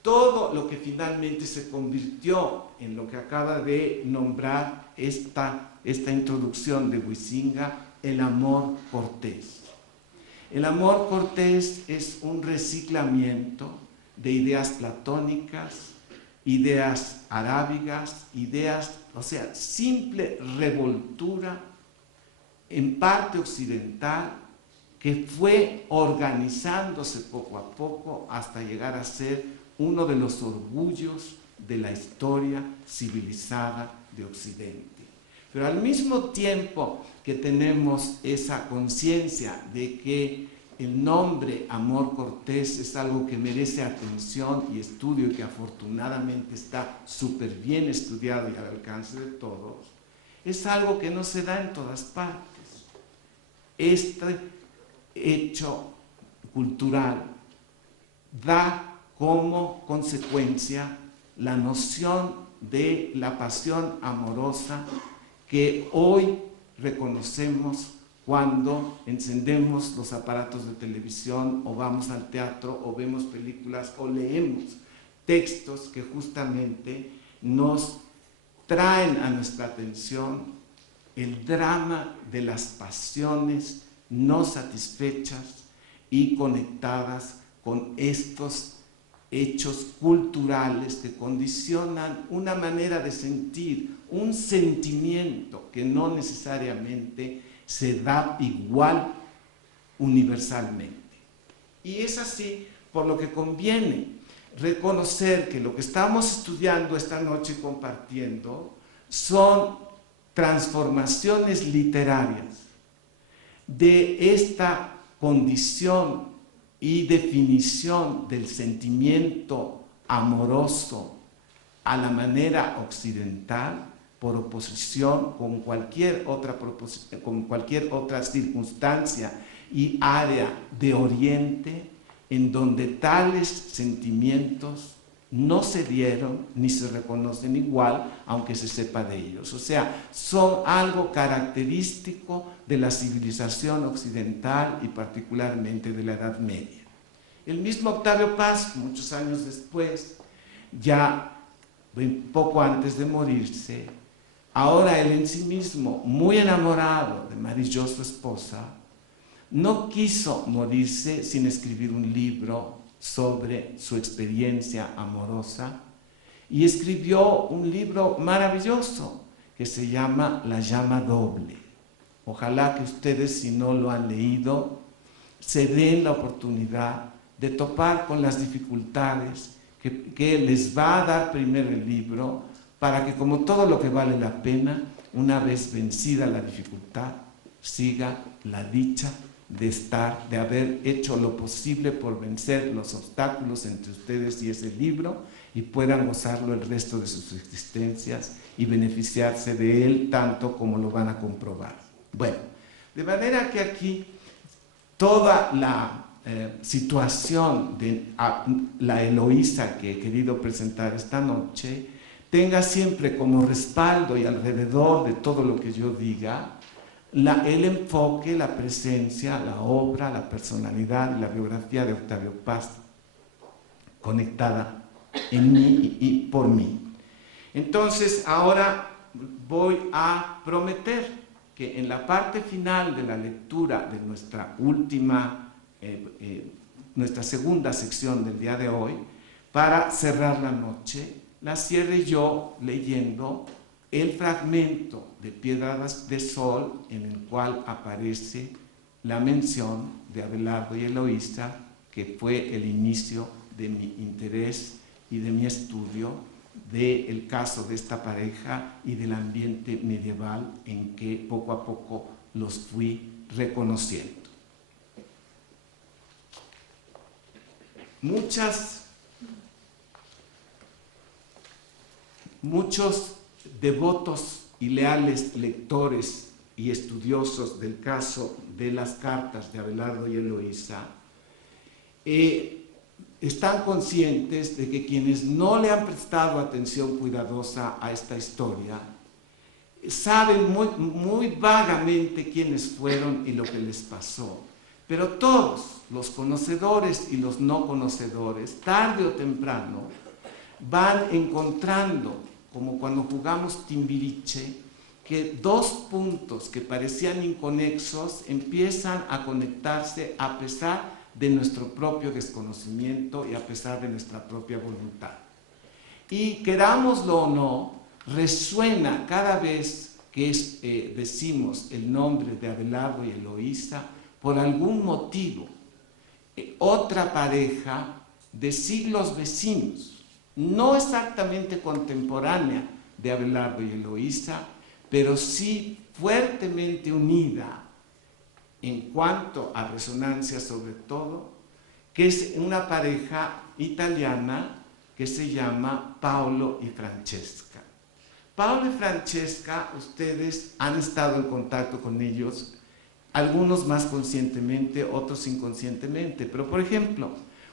todo lo que finalmente se convirtió en lo que acaba de nombrar esta introducción de Huizinga, el amor cortés. El amor cortés es un reciclamiento de ideas platónicas, ideas arábigas, ideas, o sea, simple revoltura en parte occidental que fue organizándose poco a poco hasta llegar a ser uno de los orgullos de la historia civilizada de Occidente. Pero al mismo tiempo que tenemos esa conciencia de que el nombre Amor Cortés es algo que merece atención y estudio y que afortunadamente está súper bien estudiado y al alcance de todos, es algo que no se da en todas partes. Este hecho cultural da como consecuencia la noción de la pasión amorosa que hoy reconocemos cuando encendemos los aparatos de televisión o vamos al teatro o vemos películas o leemos textos que justamente nos traen a nuestra atención el drama de las pasiones no satisfechas y conectadas con estos hechos culturales que condicionan una manera de sentir, un sentimiento que no necesariamente se da igual universalmente. Y es así por lo que conviene reconocer que lo que estamos estudiando esta noche y compartiendo son transformaciones literarias de esta condición y definición del sentimiento amoroso a la manera occidental, por oposición con cualquier otra circunstancia y área de Oriente en donde tales sentimientos no se dieron ni se reconocen igual, aunque se sepa de ellos. O sea, son algo característico de la civilización occidental y particularmente de la Edad Media. El mismo Octavio Paz, muchos años después, ya poco antes de morirse, ahora él en sí mismo, muy enamorado de Marie-Jo, su esposa, no quiso morirse sin escribir un libro sobre su experiencia amorosa y escribió un libro maravilloso que se llama La llama doble. Ojalá que ustedes, si no lo han leído, se den la oportunidad de topar con las dificultades que les va a dar primero el libro, para que, como todo lo que vale la pena, una vez vencida la dificultad, siga la dicha de haber hecho lo posible por vencer los obstáculos entre ustedes y ese libro, y puedan gozarlo el resto de sus existencias y beneficiarse de él tanto como lo van a comprobar. Bueno, de manera que aquí toda la situación de la Eloísa que he querido presentar esta noche tenga siempre como respaldo y alrededor de todo lo que yo diga el enfoque, la presencia, la obra, la personalidad y la biografía de Octavio Paz conectada en mí y por mí. Entonces ahora voy a prometer que en la parte final de la lectura de nuestra segunda sección del día de hoy, para cerrar la noche, la cierre yo leyendo el fragmento de Piedras de Sol en el cual aparece la mención de Abelardo y Eloísa, que fue el inicio de mi interés y de mi estudio del caso de esta pareja y del ambiente medieval en que poco a poco los fui reconociendo. Muchos devotos y leales lectores y estudiosos del caso de las cartas de Abelardo y Eloísa están conscientes de que quienes no le han prestado atención cuidadosa a esta historia saben muy vagamente quiénes fueron y lo que les pasó. Pero todos, los conocedores y los no conocedores, tarde o temprano, van encontrando, como cuando jugamos Timbiriche, que dos puntos que parecían inconexos empiezan a conectarse a pesar de nuestro propio desconocimiento y a pesar de nuestra propia voluntad. y querámoslo o no, resuena cada vez que decimos el nombre de Abelardo y Eloísa por algún motivo. Otra pareja de siglos vecinos, no exactamente contemporánea de Abelardo y Eloísa, pero sí fuertemente unida en cuanto a resonancia sobre todo, que es una pareja italiana que se llama Paolo y Francesca. Paolo y Francesca, ustedes han estado en contacto con ellos, algunos más conscientemente, otros inconscientemente, pero por ejemplo,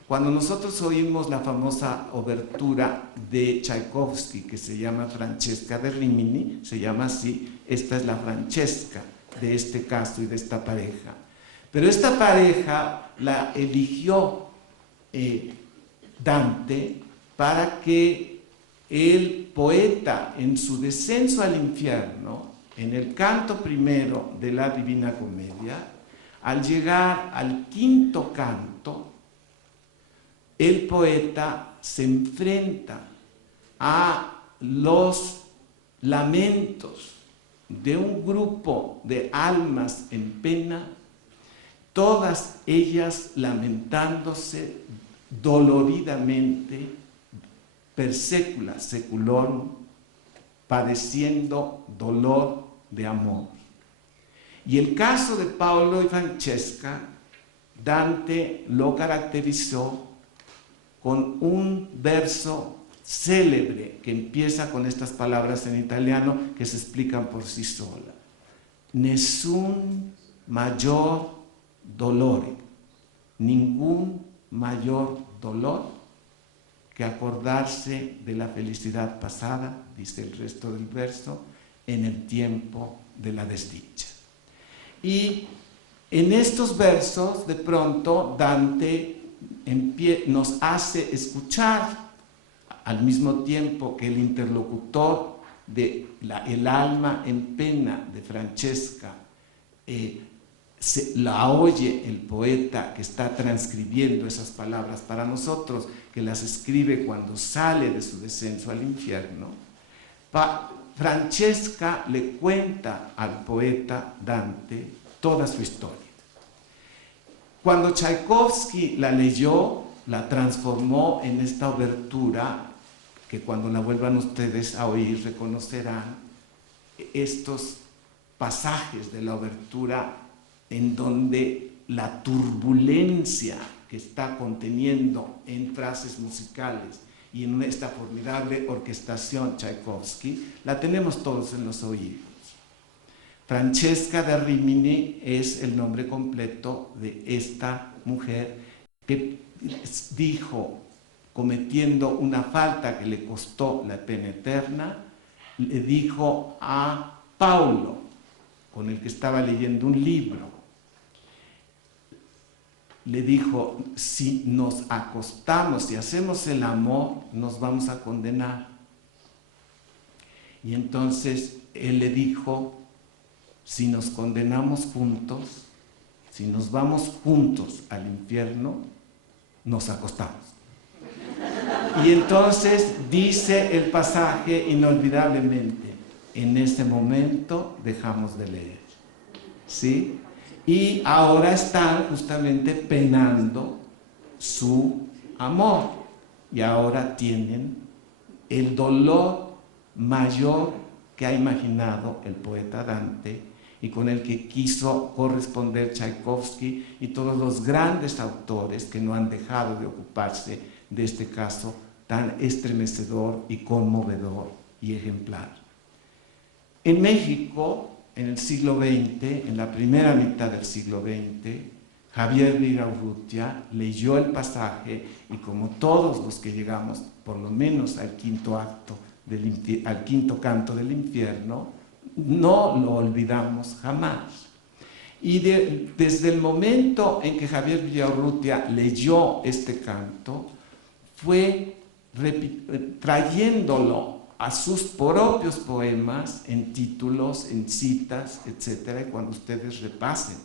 cuando nosotros oímos la famosa obertura de Tchaikovsky, que se llama Francesca de Rimini, se llama así, esta es la Francesca de este caso y de esta pareja. Pero esta pareja la eligió Dante para que el poeta, en su descenso al infierno, en el canto primero de la Divina Comedia, al llegar al quinto canto, el poeta se enfrenta a los lamentos de un grupo de almas en pena, todas ellas lamentándose doloridamente, per secula seculorum, padeciendo dolor de amor. Y el caso de Paolo y Francesca, Dante lo caracterizó con un verso célebre que empieza con estas palabras en italiano que se explican por sí solas. Nessun maggior dolore, ningún mayor dolor que acordarse de la felicidad pasada, dice el resto del verso, en el tiempo de la desdicha. Y en estos versos, de pronto, Dante nos hace escuchar, al mismo tiempo que el interlocutor el alma en pena de Francesca la oye el poeta que está transcribiendo esas palabras para nosotros, que las escribe cuando sale de su descenso al infierno. Francesca le cuenta al poeta Dante toda su historia. Cuando Tchaikovsky la leyó, la transformó en esta obertura, que cuando la vuelvan ustedes a oír reconocerán estos pasajes de la obertura en donde la turbulencia que está conteniendo en frases musicales y en esta formidable orquestación Tchaikovsky, la tenemos todos en los oídos. Francesca de Rimini es el nombre completo de esta mujer que dijo, cometiendo una falta que le costó la pena eterna, le dijo a Paulo, con el que estaba leyendo un libro, le dijo, si nos acostamos y hacemos el amor, nos vamos a condenar. Y entonces él le dijo, si nos condenamos juntos, si nos vamos juntos al infierno, nos acostamos. Y entonces dice el pasaje inolvidablemente, en ese momento dejamos de leer, ¿sí? Y ahora están justamente penando su amor y ahora tienen el dolor mayor que ha imaginado el poeta Dante y con el que quiso corresponder Tchaikovsky y todos los grandes autores que no han dejado de ocuparse de este caso tan estremecedor y conmovedor y ejemplar. En México, en el siglo XX, en la primera mitad del siglo XX, Javier Villaurrutia leyó el pasaje y como todos los que llegamos por lo menos al quinto canto del infierno, no lo olvidamos jamás. Y desde el momento en que Javier Villaurrutia leyó este canto, fue trayéndolo a sus propios poemas en títulos, en citas, etc. Y cuando ustedes repasen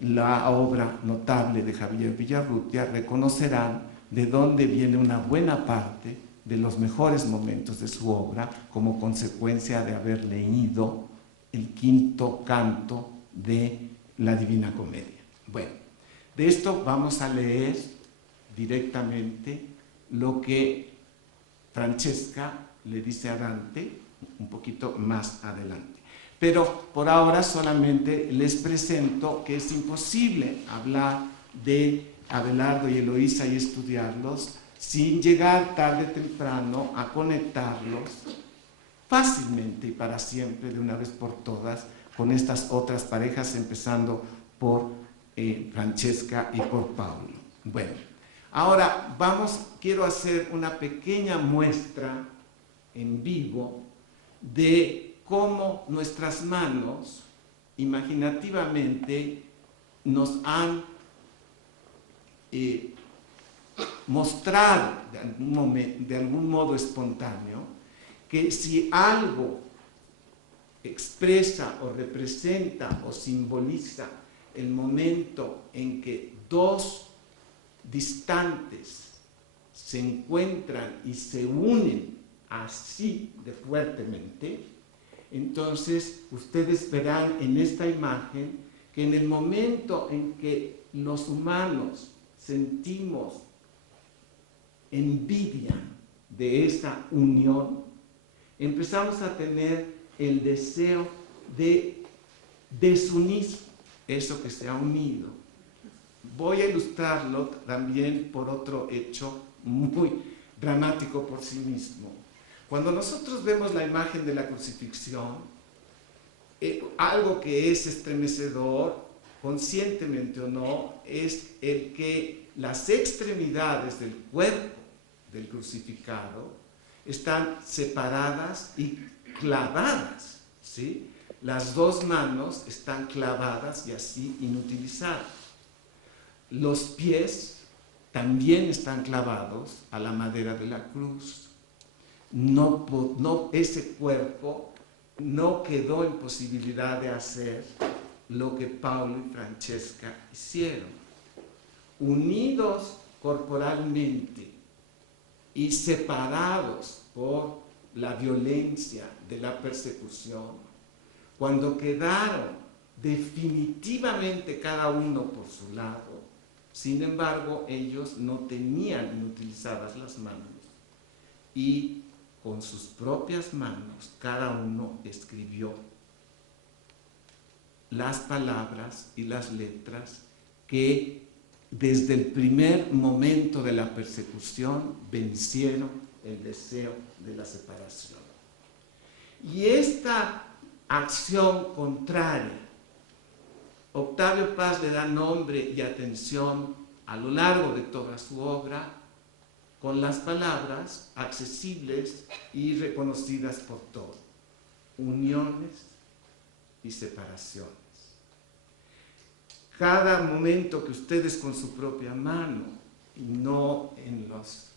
la obra notable de Javier Villaurrutia, reconocerán de dónde viene una buena parte de los mejores momentos de su obra como consecuencia de haber leído el quinto canto de la Divina Comedia. Bueno, de esto vamos a leer directamente lo que Francesca le dice a Dante un poquito más adelante. Pero por ahora solamente les presento que es imposible hablar de Abelardo y Eloísa y estudiarlos sin llegar tarde o temprano a conectarlos fácilmente y para siempre, de una vez por todas, con estas otras parejas, empezando por Francesca y por Paulo. Bueno, ahora quiero hacer una pequeña muestra en vivo de cómo nuestras manos imaginativamente nos han mostrado de algún modo espontáneo que si algo expresa o representa o simboliza el momento en que dos distantes se encuentran y se unen así de fuertemente, entonces ustedes verán en esta imagen que en el momento en que los humanos sentimos envidia de esa unión, empezamos a tener el deseo de desunir eso que se ha unido. Voy a ilustrarlo también por otro hecho muy dramático por sí mismo. Cuando nosotros vemos la imagen de la crucifixión, algo que es estremecedor, conscientemente o no, es el que las extremidades del cuerpo del crucificado están separadas y clavadas, ¿sí? Las dos manos están clavadas y así inutilizadas. Los pies también están clavados a la madera de la cruz. Ese cuerpo no quedó en posibilidad de hacer lo que Paulo y Francesca hicieron. Unidos corporalmente y separados por la violencia de la persecución, cuando quedaron definitivamente cada uno por su lado, sin embargo, ellos no tenían inutilizadas las manos y con sus propias manos cada uno escribió las palabras y las letras que desde el primer momento de la persecución vencieron el deseo de la separación. Y esta acción contraria, Octavio Paz le da nombre y atención a lo largo de toda su obra con las palabras accesibles y reconocidas por todos: uniones y separaciones. Cada momento que ustedes con su propia mano, y no en los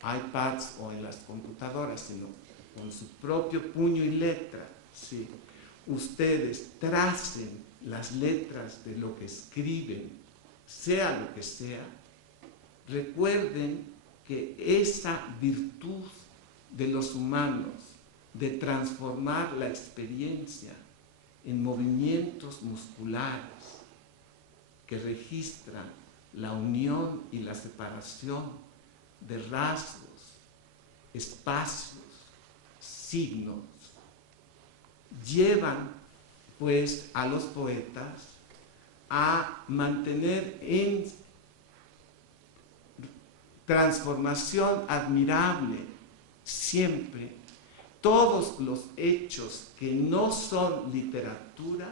iPads o en las computadoras, sino con su propio puño y letra, ¿sí?, ustedes tracen las letras de lo que escriben, sea lo que sea, recuerden que esa virtud de los humanos de transformar la experiencia en movimientos musculares que registran la unión y la separación de rasgos, espacios, signos, llevan pues a los poetas a mantener en transformación admirable siempre todos los hechos que no son literatura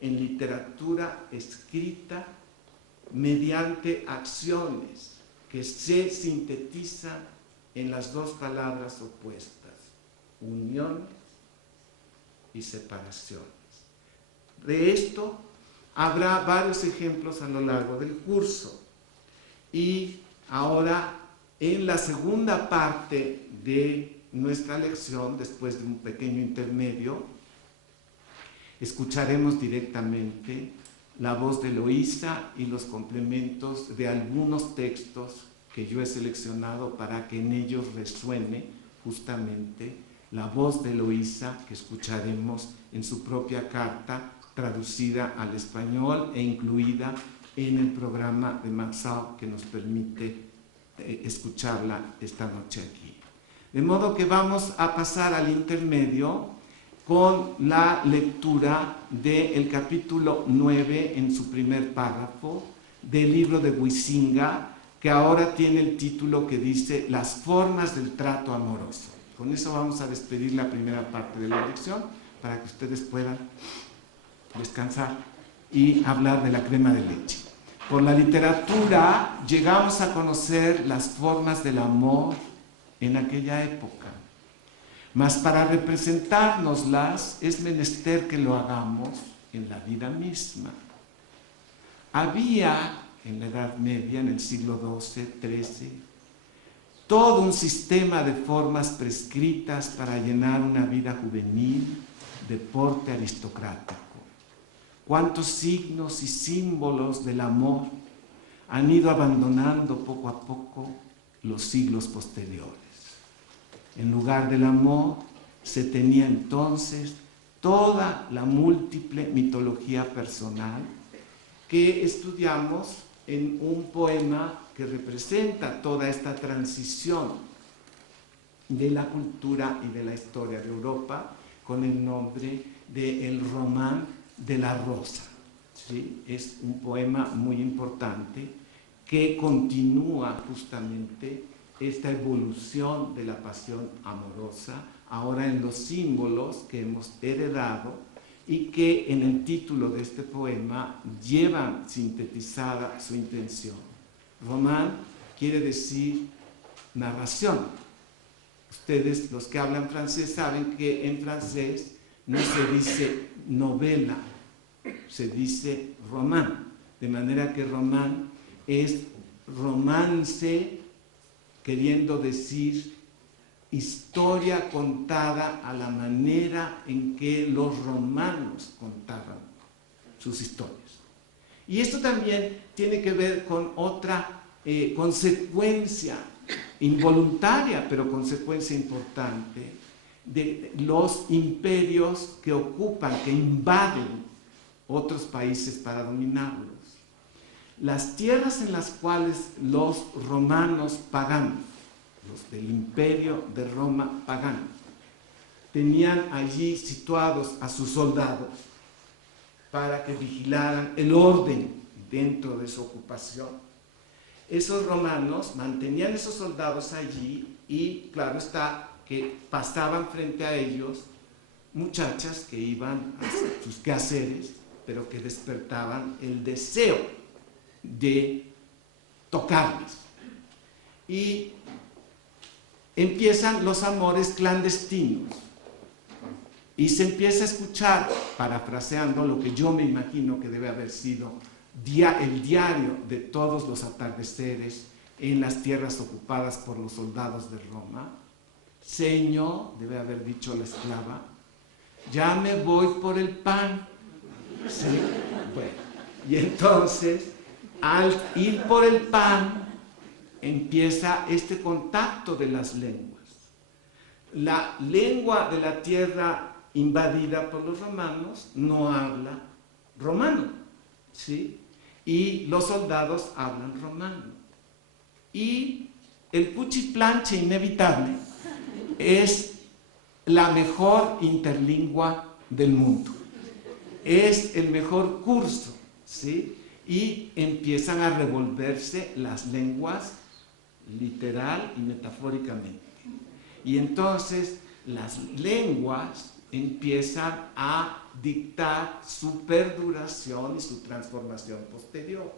en literatura escrita mediante acciones que se sintetizan en las dos palabras opuestas: uniones y separaciones. De esto habrá varios ejemplos a lo largo del curso. Y ahora, en la segunda parte de nuestra lección, después de un pequeño intermedio, escucharemos directamente la voz de Eloísa y los complementos de algunos textos que yo he seleccionado para que en ellos resuene justamente la voz de Eloísa que escucharemos en su propia carta, traducida al español e incluida en el programa de Maxau que nos permite escucharla esta noche aquí. De modo que vamos a pasar al intermedio con la lectura del capítulo 9 en su primer párrafo del libro de Huizinga, que ahora tiene el título que dice Las formas del trato amoroso. Con eso vamos a despedir la primera parte de la lección para que ustedes puedan descansar y hablar de la crema de leche. Por la literatura llegamos a conocer las formas del amor en aquella época, mas para representárnoslas es menester que lo hagamos en la vida misma. Había en la Edad Media, en el siglo XII, XIII, todo un sistema de formas prescritas para llenar una vida juvenil de porte aristocrático. Cuántos signos y símbolos del amor han ido abandonando poco a poco los siglos posteriores. En lugar del amor se tenía entonces toda la múltiple mitología personal que estudiamos en un poema que representa toda esta transición de la cultura y de la historia de Europa con el nombre de El Román de la Rosa. ¿Sí? Es un poema muy importante que continúa justamente esta evolución de la pasión amorosa, ahora en los símbolos que hemos heredado y que en el título de este poema llevan sintetizada su intención. Román quiere decir narración. Ustedes, los que hablan francés, saben que en francés no se dice novela, se dice román, de manera que román es romance, queriendo decir historia contada a la manera en que los romanos contaban sus historias. Y esto también tiene que ver con otra consecuencia involuntaria, pero consecuencia importante, de los imperios que ocupan, que invaden otros países para dominarlos. Las tierras en las cuales los romanos paganos, los del imperio de Roma pagano, tenían allí situados a sus soldados para que vigilaran el orden dentro de su ocupación. Esos romanos mantenían esos soldados allí y claro está que pasaban frente a ellos muchachas que iban a hacer sus quehaceres, pero que despertaban el deseo de tocarles. Y empiezan los amores clandestinos y se empieza a escuchar, parafraseando lo que yo me imagino que debe haber sido el diario de todos los atardeceres en las tierras ocupadas por los soldados de Roma. Señor, debe haber dicho la esclava, ya me voy por el pan. ¿Sí? Bueno, y entonces, al ir por el pan, empieza este contacto de las lenguas. La lengua de la tierra invadida por los romanos no habla romano, ¿sí? Y los soldados hablan romano. Y el cuchiplanche inevitable es la mejor interlingua del mundo. Es el mejor curso, ¿sí? Y empiezan a revolverse las lenguas literal y metafóricamente. Y entonces las lenguas empiezan a dictar su perduración y su transformación posterior.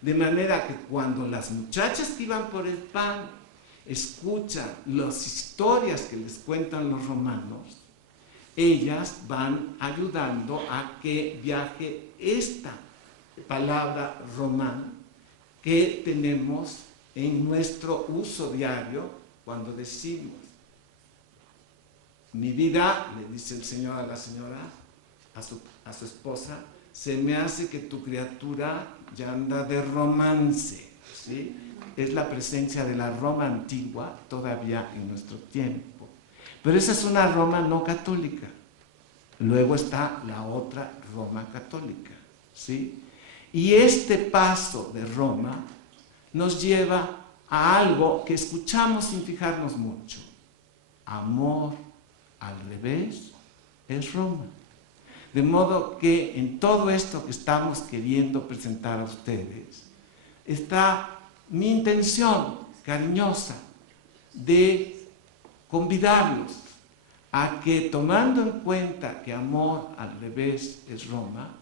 De manera que cuando las muchachas que iban por el pan escuchan las historias que les cuentan los romanos, ellas van ayudando a que viaje esta palabra román que tenemos en nuestro uso diario cuando decimos: mi vida, le dice el Señor a la señora, a su esposa, se me hace que tu criatura ya anda de romance, ¿sí? es la presencia de la Roma antigua todavía en nuestro tiempo. Pero esa es una Roma no católica. Luego está la otra Roma católica, ¿sí? Y este paso de Roma nos lleva a algo que escuchamos sin fijarnos mucho. Amor al revés es Roma. De modo que en todo esto que estamos queriendo presentar a ustedes está mi intención cariñosa de convidarlos a que, tomando en cuenta que amor al revés es Roma,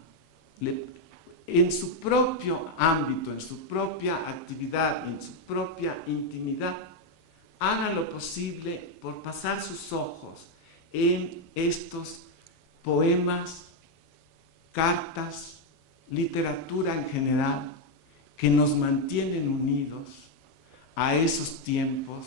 en su propio ámbito, en su propia actividad, en su propia intimidad, hagan lo posible por pasar sus ojos en estos poemas, cartas, literatura en general, que nos mantienen unidos a esos tiempos,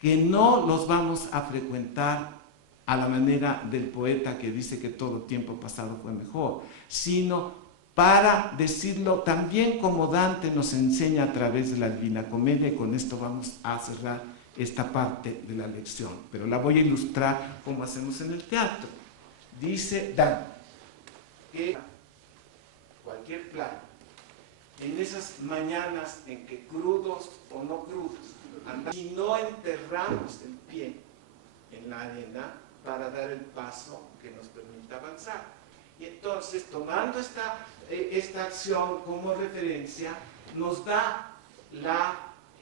que no los vamos a frecuentar a la manera del poeta que dice que todo tiempo pasado fue mejor, sino para decirlo también como Dante nos enseña a través de la Divina Comedia, y con esto vamos a cerrar esta parte de la lección, pero la voy a ilustrar como hacemos en el teatro. Dice Dante que cualquier plano, en esas mañanas en que crudos o no crudos, si no enterramos el pie en la arena para dar el paso que nos permita avanzar. Y entonces, tomando esta acción como referencia, nos da la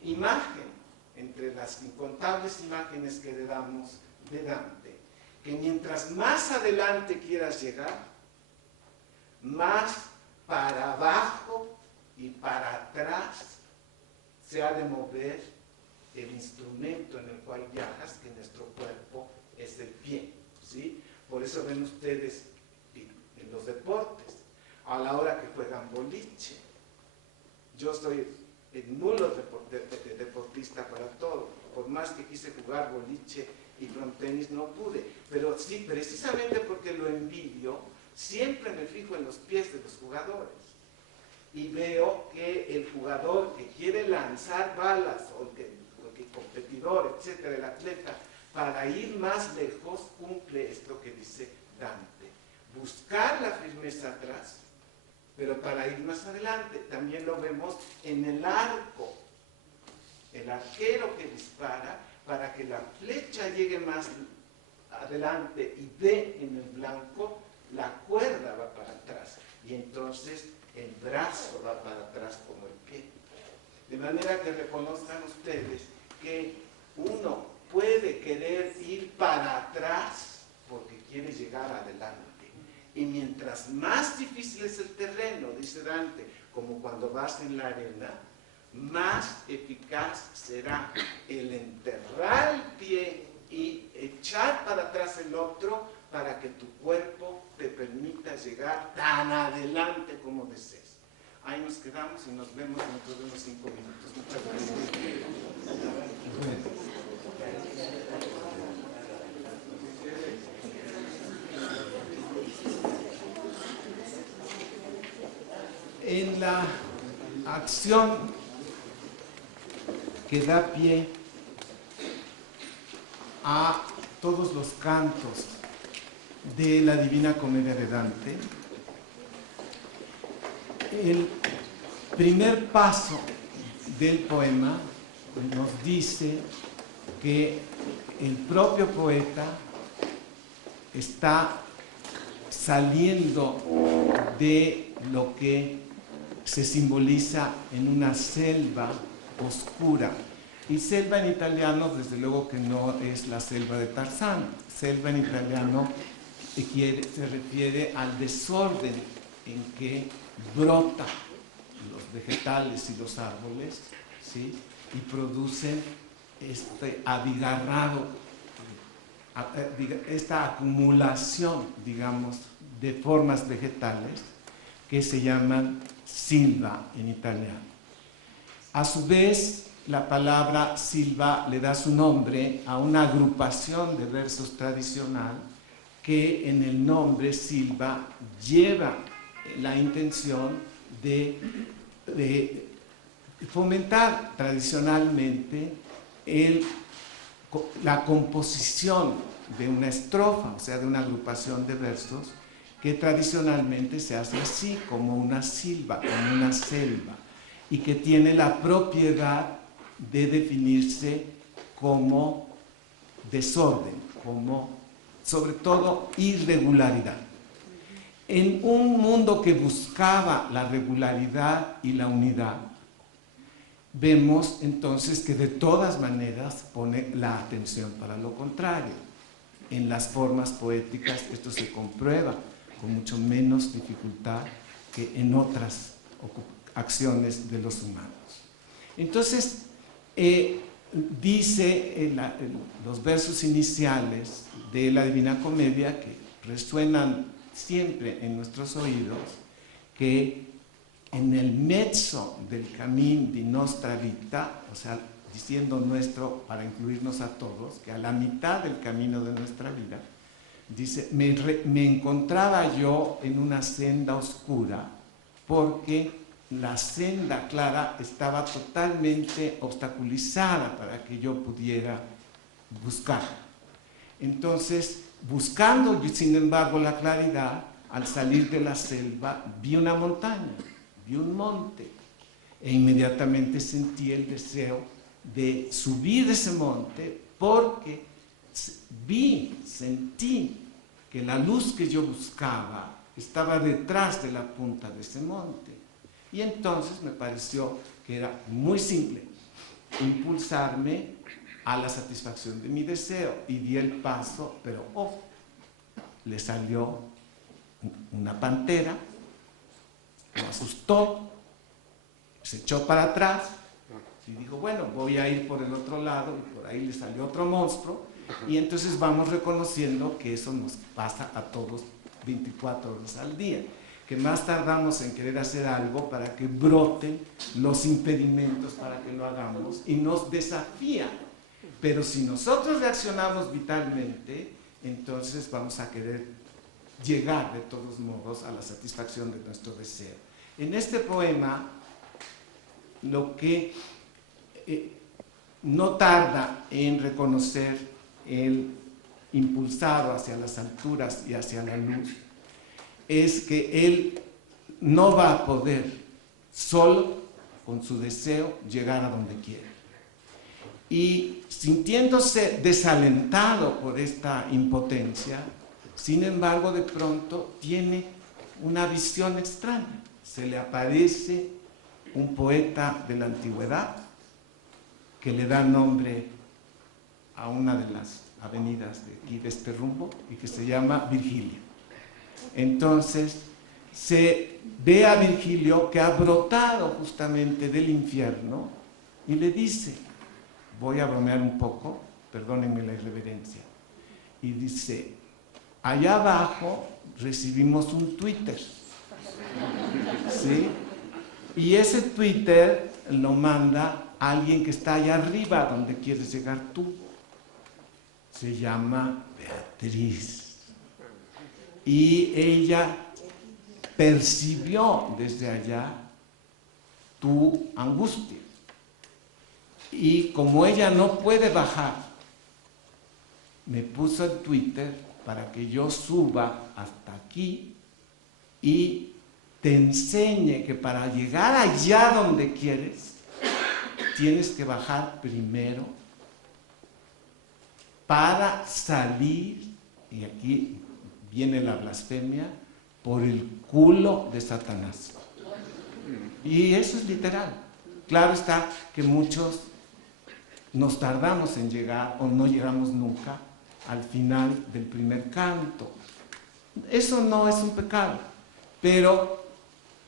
imagen, entre las incontables imágenes que le damos de Dante, que mientras más adelante quieras llegar, más para abajo y para atrás se ha de mover el instrumento en el cual viajas, que nuestro cuerpo es el pie, ¿sí? Por eso ven ustedes en los deportes, a la hora que juegan boliche. Yo soy el nulo deportista para todo, por más que quise jugar boliche y frontenis no pude, pero sí, precisamente porque lo envidio, siempre me fijo en los pies de los jugadores y veo que el jugador que quiere lanzar balas o el competidor, etcétera, el atleta, para ir más lejos cumple esto que dice Dante: buscar la firmeza atrás, pero para ir más adelante. También lo vemos en el arco, el arquero que dispara para que la flecha llegue más adelante y dé en el blanco, la cuerda va para atrás y entonces el brazo va para atrás como el pie. De manera que reconozcan ustedes que uno puede querer ir para atrás porque quiere llegar adelante. Y mientras más difícil es el terreno, dice Dante, como cuando vas en la arena, más eficaz será el enterrar el pie y echar para atrás el otro para que tu cuerpo te permita llegar tan adelante como desees. Ahí nos quedamos y nos vemos dentro de unos 5 minutos. Muchas gracias. En la acción que da pie a todos los cantos de la Divina Comedia de Dante, el primer paso del poema nos dice que el propio poeta está saliendo de lo que se simboliza en una selva oscura. Y selva en italiano, desde luego que no es la selva de Tarzán. Selva en italiano se refiere al desorden en que brotan los vegetales y los árboles, ¿sí? Y producen este abigarrado, esta acumulación, digamos, de formas vegetales que se llaman silva en italiano. A su vez, la palabra silva le da su nombre a una agrupación de versos tradicional que en el nombre silva lleva la intención de fomentar tradicionalmente la composición de una estrofa, o sea, de una agrupación de versos, que tradicionalmente se hace así, como una silva, como una selva, y que tiene la propiedad de definirse como desorden, como, sobre todo, irregularidad. En un mundo que buscaba la regularidad y la unidad, vemos entonces que de todas maneras pone la atención para lo contrario. En las formas poéticas esto se comprueba con mucho menos dificultad que en otras acciones de los humanos. Entonces, dice los versos iniciales de la Divina Comedia, que resuenan siempre en nuestros oídos, que en el mezzo del camino di nostra vita, o sea, diciendo nuestro para incluirnos a todos, que a la mitad del camino de nuestra vida, dice, me encontraba yo en una senda oscura porque la senda clara estaba totalmente obstaculizada para que yo pudiera buscar. Entonces, buscando, sin embargo, la claridad, al salir de la selva, vi una montaña, vi un monte, e inmediatamente sentí el deseo de subir ese monte porque sentí que la luz que yo buscaba estaba detrás de la punta de ese monte. Y entonces me pareció que era muy simple impulsarme a la satisfacción de mi deseo y di el paso, pero le salió una pantera, lo asustó, se echó para atrás y dijo, bueno, voy a ir por el otro lado, y por ahí le salió otro monstruo, y entonces vamos reconociendo que eso nos pasa a todos 24 horas al día, que más tardamos en querer hacer algo para que broten los impedimentos para que lo hagamos y nos desafía. Pero si nosotros reaccionamos vitalmente, entonces vamos a querer llegar de todos modos a la satisfacción de nuestro deseo. En este poema, lo que no tarda en reconocer el impulsado hacia las alturas y hacia la luz es que él no va a poder solo con su deseo llegar a donde quiere. Y sintiéndose desalentado por esta impotencia, sin embargo, de pronto tiene una visión extraña. Se le aparece un poeta de la antigüedad que le da nombre a una de las avenidas de aquí, de este rumbo, y que se llama Virgilio. Entonces, se ve a Virgilio que ha brotado justamente del infierno y le dice, voy a bromear un poco, perdónenme la irreverencia, y dice, allá abajo recibimos un Twitter, ¿sí? Y ese Twitter lo manda alguien que está allá arriba donde quieres llegar tú. Se llama Beatriz. Y ella percibió desde allá tu angustia. Y como ella no puede bajar, me puso el Twitter para que yo suba hasta aquí y te enseñe que para llegar allá donde quieres, tienes que bajar primero para salir, y aquí viene la blasfemia, por el culo de Satanás. Y eso es literal. Claro está que muchos nos tardamos en llegar o no llegamos nunca al final del primer canto. Eso no es un pecado, pero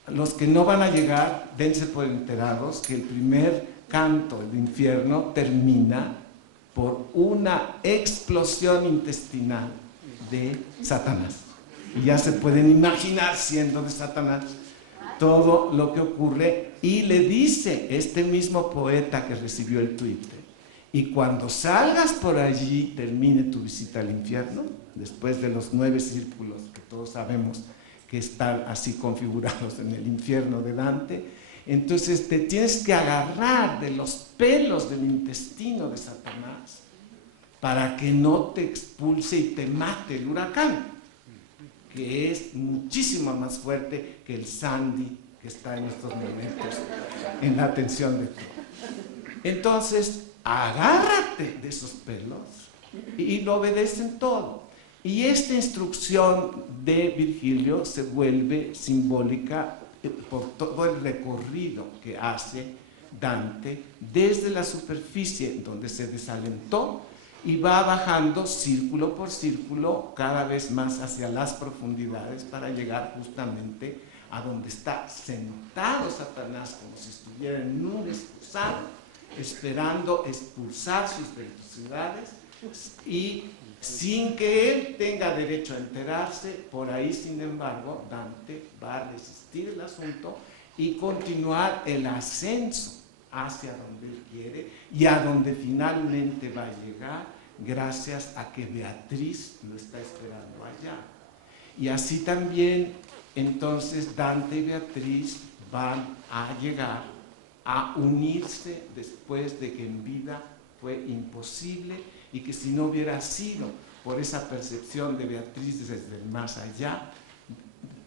los que no van a llegar, dense por enterados que el primer canto del infierno termina por una explosión intestinal de Satanás. Y ya se pueden imaginar, siendo de Satanás, todo lo que ocurre. Y le dice este mismo poeta que recibió el Twitter, y cuando salgas por allí, termine tu visita al infierno, después de los 9 círculos que todos sabemos que están así configurados en el infierno de Dante, Entonces te tienes que agarrar de los pelos del intestino de Satanás para que no te expulse y te mate el huracán, que es muchísimo más fuerte que el Sandy que está en estos momentos en la atención de todos. Entonces, agárrate de esos pelos y lo obedecen todo. Y esta instrucción de Virgilio se vuelve simbólica por todo el recorrido que hace Dante desde la superficie donde se desalentó y va bajando círculo por círculo cada vez más hacia las profundidades para llegar justamente a donde está sentado Satanás como si estuviera en un excusado esperando expulsar sus velocidades y sin que él tenga derecho a enterarse. Por ahí, sin embargo, Dante va a resistir el asunto y continuar el ascenso hacia donde él quiere y a donde finalmente va a llegar gracias a que Beatriz lo está esperando allá. Y así también, entonces, Dante y Beatriz van a llegar a unirse después de que en vida fue imposible y que si no hubiera sido por esa percepción de Beatriz desde el más allá,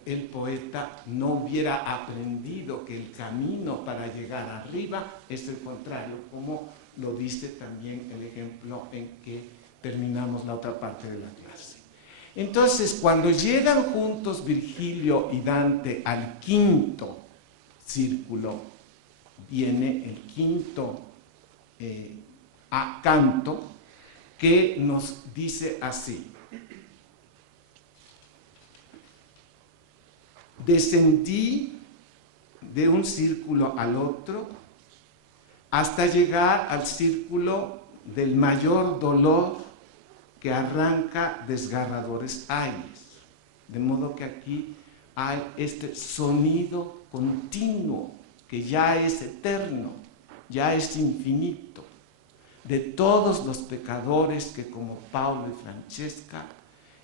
el poeta no hubiera aprendido que el camino para llegar arriba es el contrario, como lo dice también el ejemplo en que terminamos la otra parte de la clase. Entonces, cuando llegan juntos Virgilio y Dante al quinto círculo, viene el quinto canto, que nos dice así: descendí de un círculo al otro hasta llegar al círculo del mayor dolor que arranca desgarradores aires. De modo que aquí hay este sonido continuo que ya es eterno, ya es infinito, de todos los pecadores que, como Paulo y Francesca,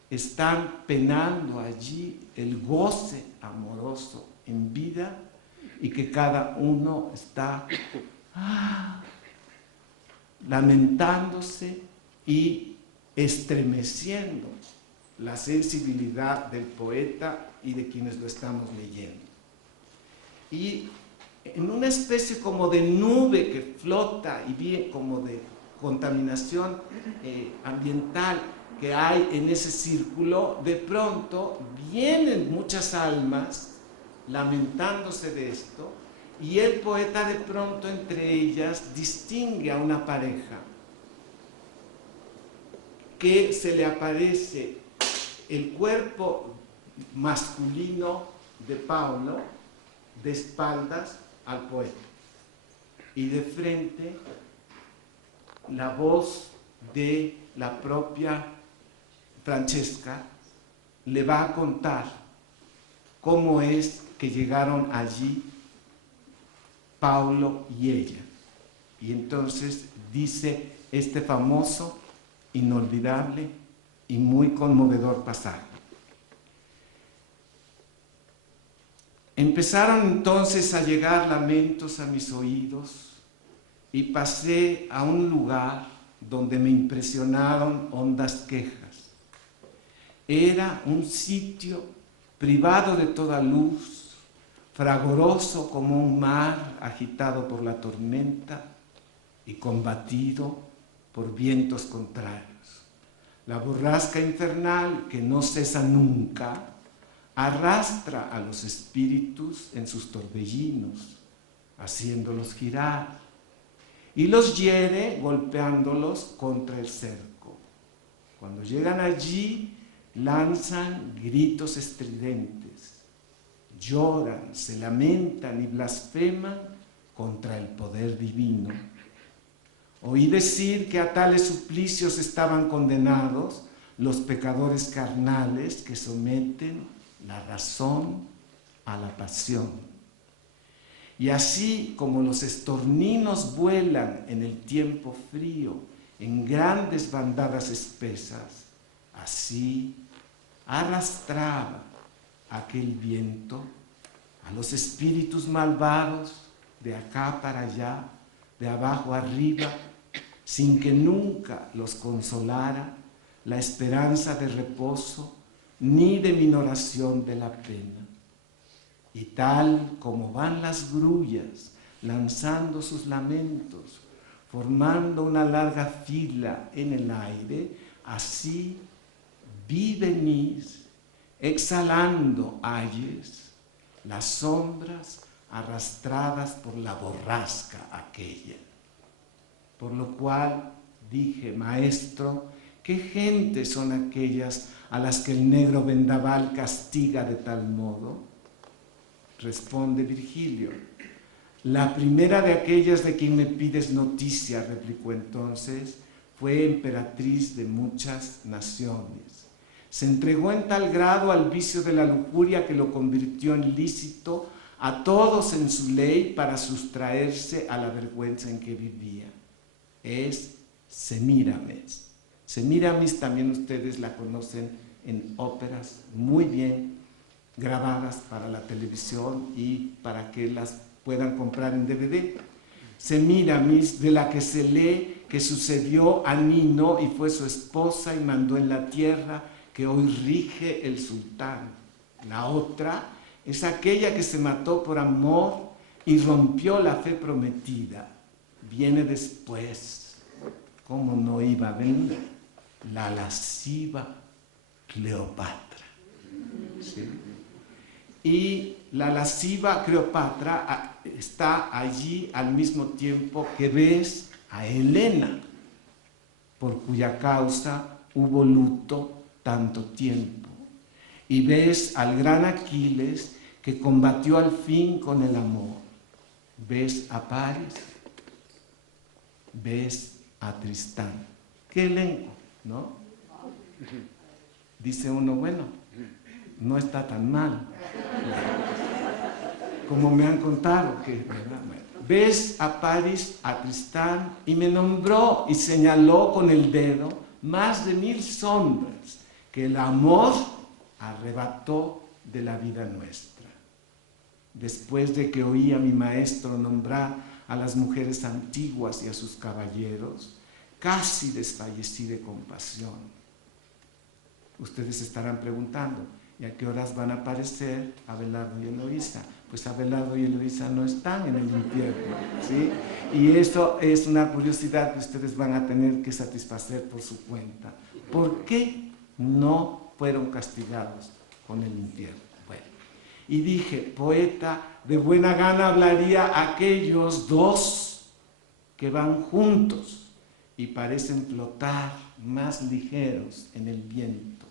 están penando allí el goce amoroso en vida y que cada uno está lamentándose y estremeciendo la sensibilidad del poeta y de quienes lo estamos leyendo. Y en una especie como de nube que flota y bien como de contaminación ambiental que hay en ese círculo, de pronto vienen muchas almas lamentándose de esto y el poeta de pronto entre ellas distingue a una pareja que se le aparece el cuerpo masculino de Paulo de espaldas al poeta y de frente la voz de la propia Francesca le va a contar cómo es que llegaron allí Paulo y ella. Y entonces dice este famoso, inolvidable y muy conmovedor pasaje. Empezaron entonces a llegar lamentos a mis oídos y pasé a un lugar donde me impresionaron hondas quejas. Era un sitio privado de toda luz, fragoroso como un mar agitado por la tormenta y combatido por vientos contrarios. La borrasca infernal, que no cesa nunca, arrastra a los espíritus en sus torbellinos, haciéndolos girar, y los hiere golpeándolos contra el cerco. Cuando llegan allí, lanzan gritos estridentes, lloran, se lamentan y blasfeman contra el poder divino. Oí decir que a tales suplicios estaban condenados los pecadores carnales que someten la razón a la pasión. Y así como los estorninos vuelan en el tiempo frío en grandes bandadas espesas, así arrastraba aquel viento a los espíritus malvados, de acá para allá, de abajo arriba, sin que nunca los consolara la esperanza de reposo, ni de minoración de la pena. Y tal como van las grullas lanzando sus lamentos, formando una larga fila en el aire, así vi venir, exhalando ayes, las sombras arrastradas por la borrasca aquella. Por lo cual dije, maestro, ¿qué gentes son aquellas a las que el negro vendaval castiga de tal modo? Responde Virgilio, la primera de aquellas de quien me pides noticia, replicó entonces, fue emperatriz de muchas naciones. Se entregó en tal grado al vicio de la lujuria que lo convirtió en lícito a todos en su ley para sustraerse a la vergüenza en que vivía. Es Semíramis. Semíramis también ustedes la conocen en óperas muy bien grabadas para la televisión y para que las puedan comprar en DVD. Semíramis, de la que se lee que sucedió a Nino y fue su esposa y mandó en la tierra que hoy rige el sultán. La otra es aquella que se mató por amor y rompió la fe prometida. Viene después, ¿cómo no iba a venir? La lasciva Cleopatra. ¿Sí? Y la lasciva Cleopatra está allí al mismo tiempo que ves a Helena, por cuya causa hubo luto tanto tiempo. Y ves al gran Aquiles que combatió al fin con el amor. Ves a Paris, ves a Tristán. ¿Qué elenco, no? Dice uno, bueno, no está tan mal, como me han contado que, ¿verdad? Ves a Paris, a Tristán, y me nombró y señaló con el dedo más de 1000 sombras que el amor arrebató de la vida nuestra. Después de que oí a mi maestro nombrar a las mujeres antiguas y a sus caballeros, casi desfallecí de compasión. Ustedes estarán preguntando, ¿y a qué horas van a aparecer Abelardo y Eloísa? Pues Abelardo y Eloísa no están en el infierno, ¿sí? Y eso es una curiosidad que ustedes van a tener que satisfacer por su cuenta. ¿Por qué no fueron castigados con el infierno? Bueno, y dije, poeta, de buena gana hablaría a aquellos dos que van juntos y parecen flotar más ligeros en el viento.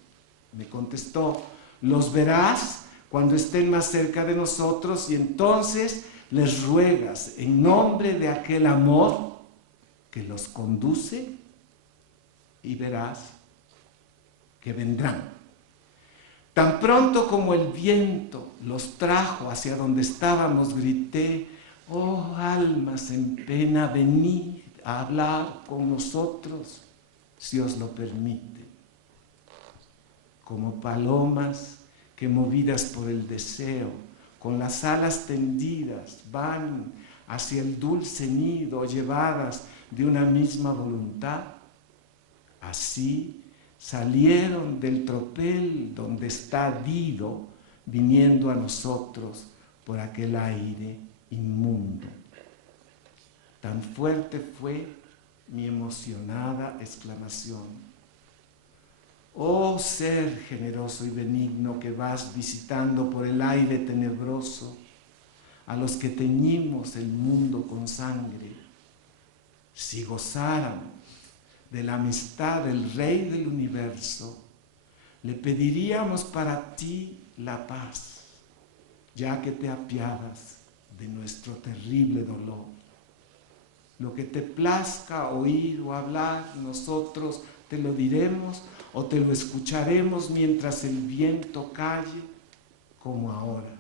Me contestó, los verás cuando estén más cerca de nosotros y entonces les ruegas en nombre de aquel amor que los conduce y verás que vendrán. Tan pronto como el viento los trajo hacia donde estábamos, grité, oh almas en pena, venid a hablar con nosotros, si os lo permite. Como palomas que movidas por el deseo, con las alas tendidas, van hacia el dulce nido, llevadas de una misma voluntad, así salieron del tropel donde está Dido, viniendo a nosotros por aquel aire inmundo. Tan fuerte fue mi emocionada exclamación. Oh ser generoso y benigno que vas visitando por el aire tenebroso a los que teñimos el mundo con sangre, si gozáramos de la amistad del Rey del Universo, le pediríamos para ti la paz, ya que te apiadas de nuestro terrible dolor. Lo que te plazca oír o hablar, nosotros te lo diremos o te lo escucharemos mientras el viento calle, como ahora.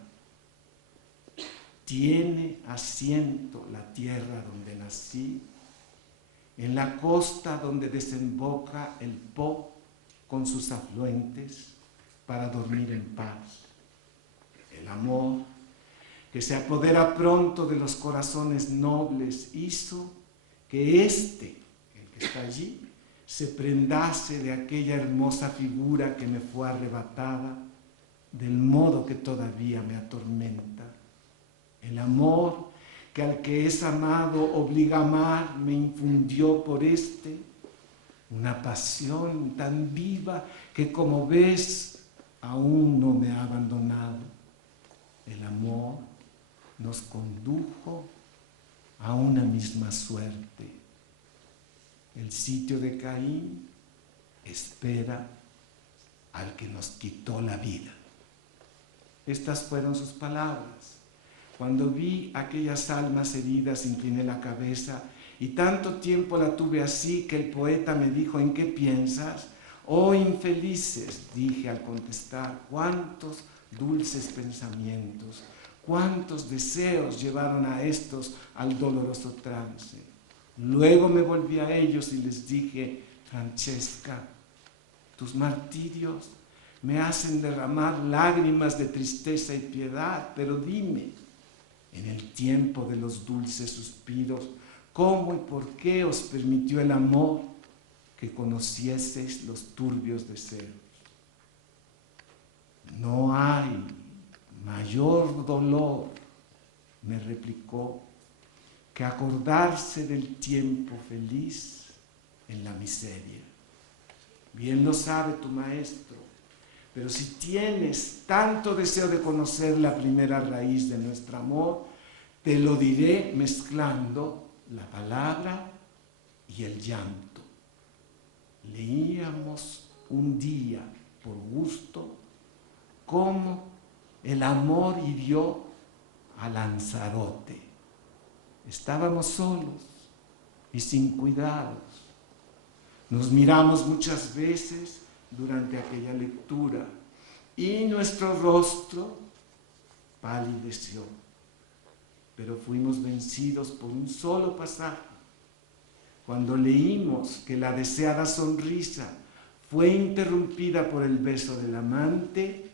Tiene asiento la tierra donde nací, en la costa donde desemboca el Po con sus afluentes para dormir en paz. El amor que se apodera pronto de los corazones nobles, hizo que el que está allí, se prendase de aquella hermosa figura que me fue arrebatada, del modo que todavía me atormenta. El amor que al que es amado obliga a amar me infundió por una pasión tan viva que, como ves, aún no me ha abandonado. El amor nos condujo a una misma suerte. El sitio de Caín espera al que nos quitó la vida. Estas fueron sus palabras. Cuando vi aquellas almas heridas, incliné la cabeza y tanto tiempo la tuve así que el poeta me dijo: ¿en qué piensas? Oh infelices, dije al contestar, cuántos dulces pensamientos, cuántos deseos llevaron a estos al doloroso trance. Luego me volví a ellos y les dije: Francesca, tus martirios me hacen derramar lágrimas de tristeza y piedad, pero dime, en el tiempo de los dulces suspiros, ¿cómo y por qué os permitió el amor que conocieseis los turbios deseos? No hay mayor dolor, me replicó, que acordarse del tiempo feliz en la miseria. Bien lo sabe tu maestro, pero si tienes tanto deseo de conocer la primera raíz de nuestro amor, te lo diré mezclando la palabra y el llanto. Leíamos un día, por gusto, cómo el amor hirió a Lanzarote. Estábamos solos y sin cuidados. Nos miramos muchas veces durante aquella lectura y nuestro rostro palideció, pero fuimos vencidos por un solo pasaje. Cuando leímos que la deseada sonrisa fue interrumpida por el beso del amante,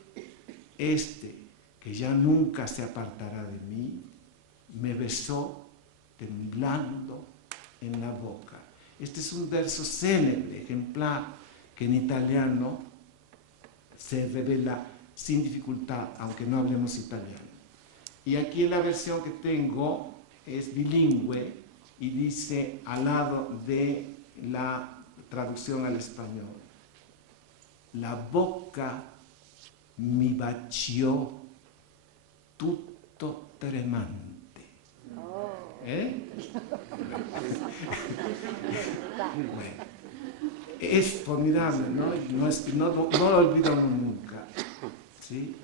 que ya nunca se apartará de mí, me besó temblando en la boca. Este es un verso célebre, ejemplar, que en italiano se revela sin dificultad, aunque no hablemos italiano. Y aquí la versión que tengo es bilingüe y dice al lado de la traducción al español: la bocca mi baciò tutto tremante. Muy bueno. Es formidable, ¿no? No lo olvida uno nunca, ¿sí?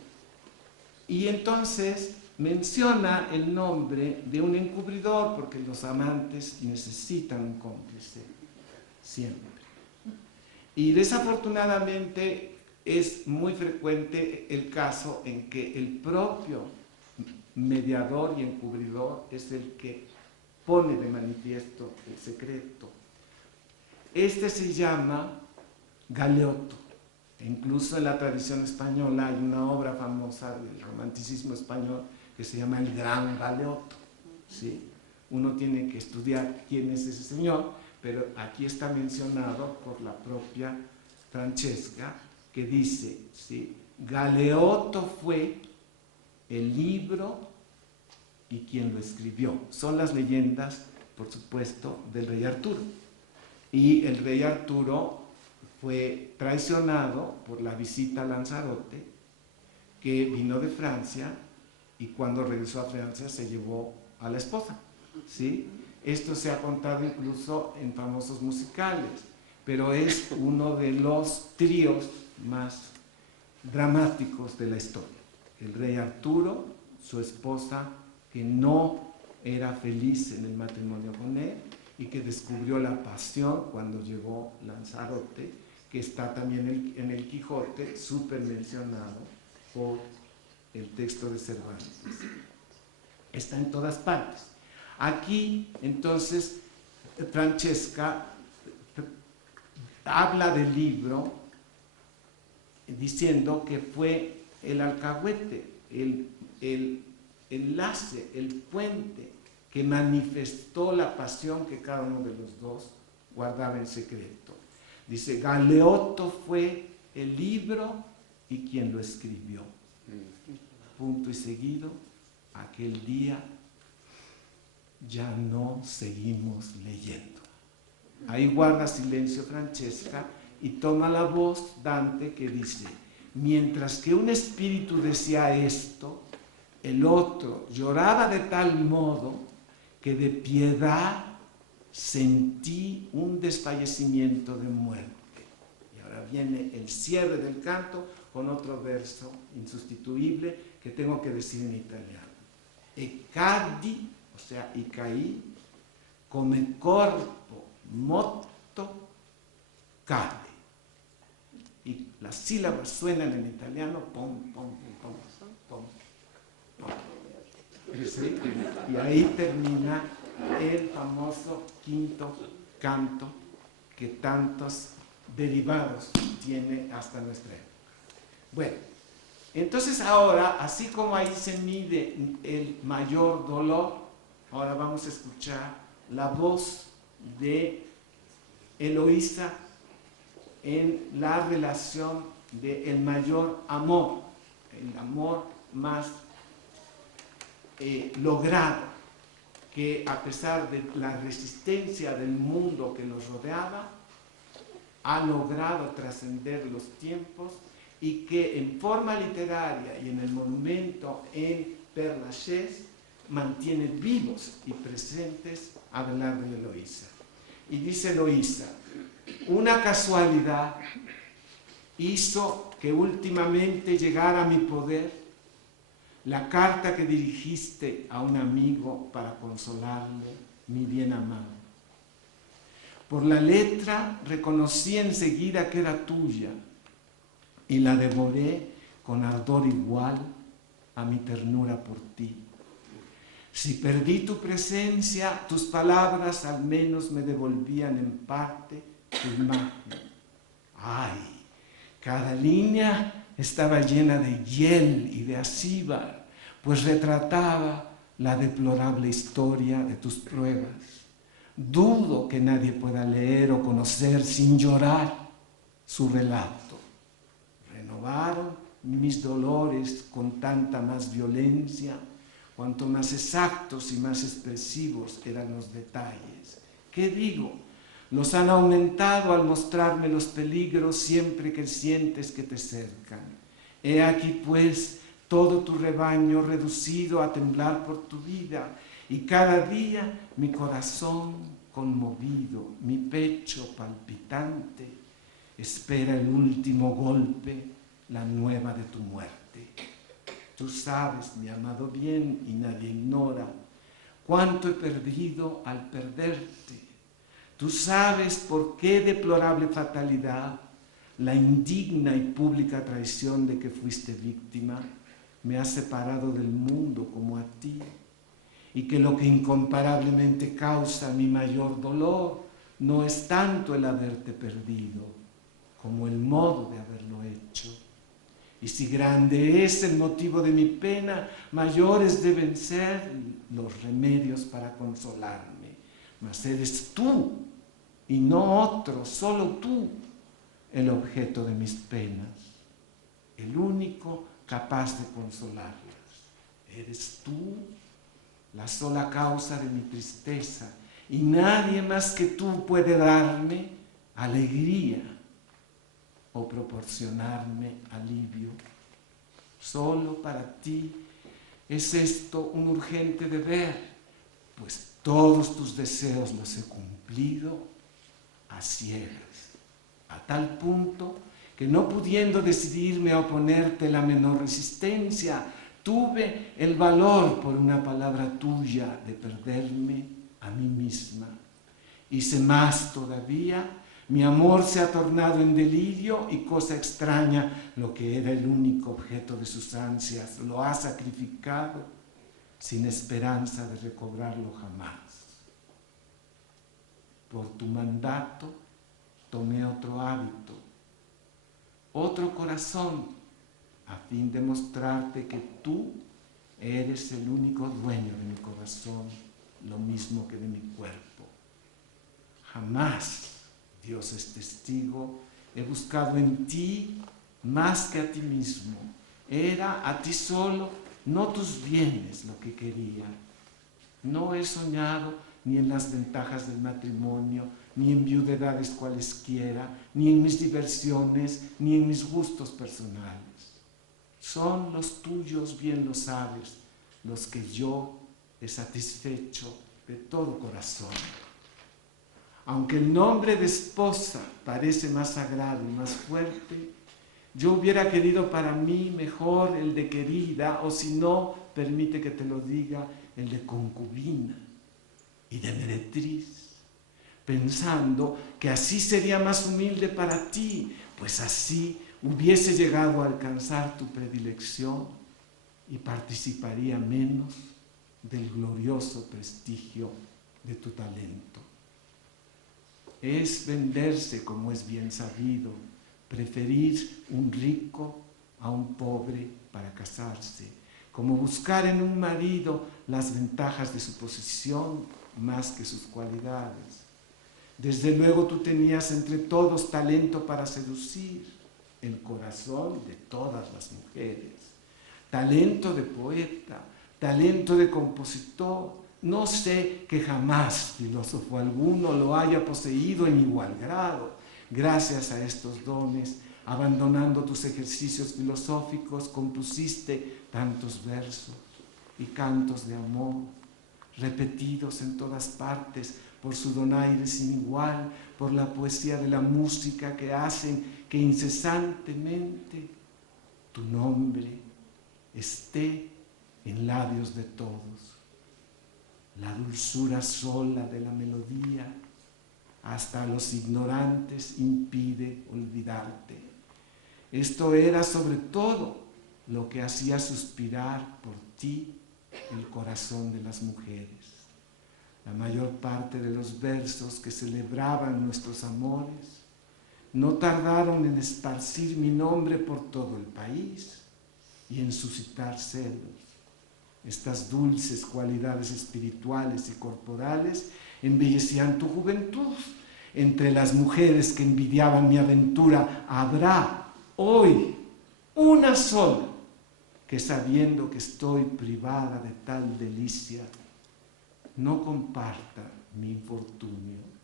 Y entonces menciona el nombre de un encubridor, porque los amantes necesitan un cómplice, siempre. Y desafortunadamente es muy frecuente el caso en que el propio mediador y encubridor es el que pone de manifiesto el secreto. Este se llama Galeotto. Incluso en la tradición española hay una obra famosa del romanticismo español que se llama El Gran Galeotto, ¿sí? Uno tiene que estudiar quién es ese señor, pero aquí está mencionado por la propia Francesca, que dice, ¿sí? Galeotto fue el libro y quien lo escribió. Son las leyendas, por supuesto, del rey Arturo. Y el rey Arturo fue traicionado por la visita a Lanzarote, que vino de Francia, y cuando regresó a Francia se llevó a la esposa, ¿sí? Esto se ha contado incluso en famosos musicales, pero es uno de los tríos más dramáticos de la historia. El rey Arturo, su esposa, que no era feliz en el matrimonio con él y que descubrió la pasión cuando llegó Lanzarote, que está también en el Quijote, súper mencionado por el texto de Cervantes. Está en todas partes. Aquí, entonces, Francesca habla del libro diciendo que fue el alcahuete, el enlace, el puente que manifestó la pasión que cada uno de los dos guardaba en secreto. Dice, Galeotto fue el libro y quien lo escribió. Punto y seguido, aquel día ya no seguimos leyendo. Ahí guarda silencio Francesca y toma la voz Dante que dice, mientras que un espíritu decía esto, el otro lloraba de tal modo que de piedad sentí un desfallecimiento de muerte. Y ahora viene el cierre del canto con otro verso insustituible que tengo que decir en italiano. E caddi, o sea, y caí, come corpo motto cade. Y las sílabas suenan en italiano, pom, pom, pom, pom, pom. ¿Sí? Y ahí termina el famoso quinto canto que tantos derivados tiene hasta nuestra época. Bueno, entonces ahora, así como ahí se mide el mayor dolor, ahora vamos a escuchar la voz de Eloísa en la relación del mayor amor, el amor más logrado, que a pesar de la resistencia del mundo que los rodeaba, ha logrado trascender los tiempos y que en forma literaria y en el monumento en Père Lachaise mantiene vivos y presentes a Abelardo y Eloísa. Y dice Eloísa, una casualidad hizo que últimamente llegara a mi poder la carta que dirigiste a un amigo para consolarle, mi bien amado. Por la letra reconocí enseguida que era tuya y la devoré con ardor igual a mi ternura por ti. Si perdí tu presencia, tus palabras al menos me devolvían en parte tu imagen. ¡Ay! Cada línea estaba llena de hiel y de acíbar, pues retrataba la deplorable historia de tus pruebas. Dudo que nadie pueda leer o conocer sin llorar su relato. Renovaron mis dolores con tanta más violencia, cuanto más exactos y más expresivos eran los detalles. ¿Qué digo? Los han aumentado al mostrarme los peligros siempre que sientes que te cercan. He aquí pues todo tu rebaño reducido a temblar por tu vida, y cada día mi corazón conmovido, mi pecho palpitante, espera el último golpe, la nueva de tu muerte. Tú sabes, mi amado bien, y nadie ignora, cuánto he perdido al perderte. Tú sabes por qué deplorable fatalidad, la indigna y pública traición de que fuiste víctima, me ha separado del mundo como a ti, y que lo que incomparablemente causa mi mayor dolor no es tanto el haberte perdido, como el modo de haberlo hecho. Y si grande es el motivo de mi pena, mayores deben ser los remedios para consolarme. Mas eres tú, y no otro, solo tú, el objeto de mis penas, el único capaz de consolarlas. Eres tú la sola causa de mi tristeza, y nadie más que tú puede darme alegría o proporcionarme alivio. Solo para ti es esto un urgente deber, pues todos tus deseos los he cumplido a ciegas, a tal punto que no pudiendo decidirme a oponerte la menor resistencia, tuve el valor por una palabra tuya de perderme a mí misma. Hice más todavía, mi amor se ha tornado en delirio y cosa extraña, lo que era el único objeto de sus ansias, lo ha sacrificado sin esperanza de recobrarlo jamás. Por tu mandato tomé otro hábito, otro corazón, a fin de mostrarte que tú Eres el único dueño de mi corazón, lo mismo que de mi cuerpo. Jamás, Dios es testigo, he buscado en ti más que a ti mismo. Era a ti solo, no tus bienes lo que quería. No he soñado ni en las ventajas del matrimonio, ni en viudedades cualesquiera, ni en mis diversiones, ni en mis gustos personales. Son los tuyos, bien lo sabes, los que yo he satisfecho de todo corazón. Aunque el nombre de esposa parece más sagrado y más fuerte, yo hubiera querido para mí mejor el de querida, o si no, permite que te lo diga, el de concubina y de meretriz, pensando que así sería más humilde para ti, pues así hubiese llegado a alcanzar tu predilección y participaría menos del glorioso prestigio de tu talento. Es venderse, como es bien sabido, preferir un rico a un pobre para casarse, como buscar en un marido las ventajas de su posición más que sus cualidades. Desde luego tú tenías entre todos talento para seducir el corazón de todas las mujeres, talento de poeta, talento de compositor. No sé que jamás filósofo alguno lo haya poseído en igual grado. Gracias a estos dones, abandonando tus ejercicios filosóficos, compusiste tantos versos y cantos de amor, repetidos en todas partes por su donaire sin igual, por la poesía de la música que hacen que incesantemente tu nombre esté en labios de todos. La dulzura sola de la melodía hasta a los ignorantes impide olvidarte. Esto era sobre todo lo que hacía suspirar por ti el corazón de las mujeres. La mayor parte de los versos que celebraban nuestros amores no tardaron en esparcir mi nombre por todo el país y en suscitar celos. Estas dulces cualidades espirituales y corporales embellecían tu juventud. Entre las mujeres que envidiaban mi aventura habrá hoy una sola que, sabiendo que estoy privada de tal delicia, no comparta mi infortunio.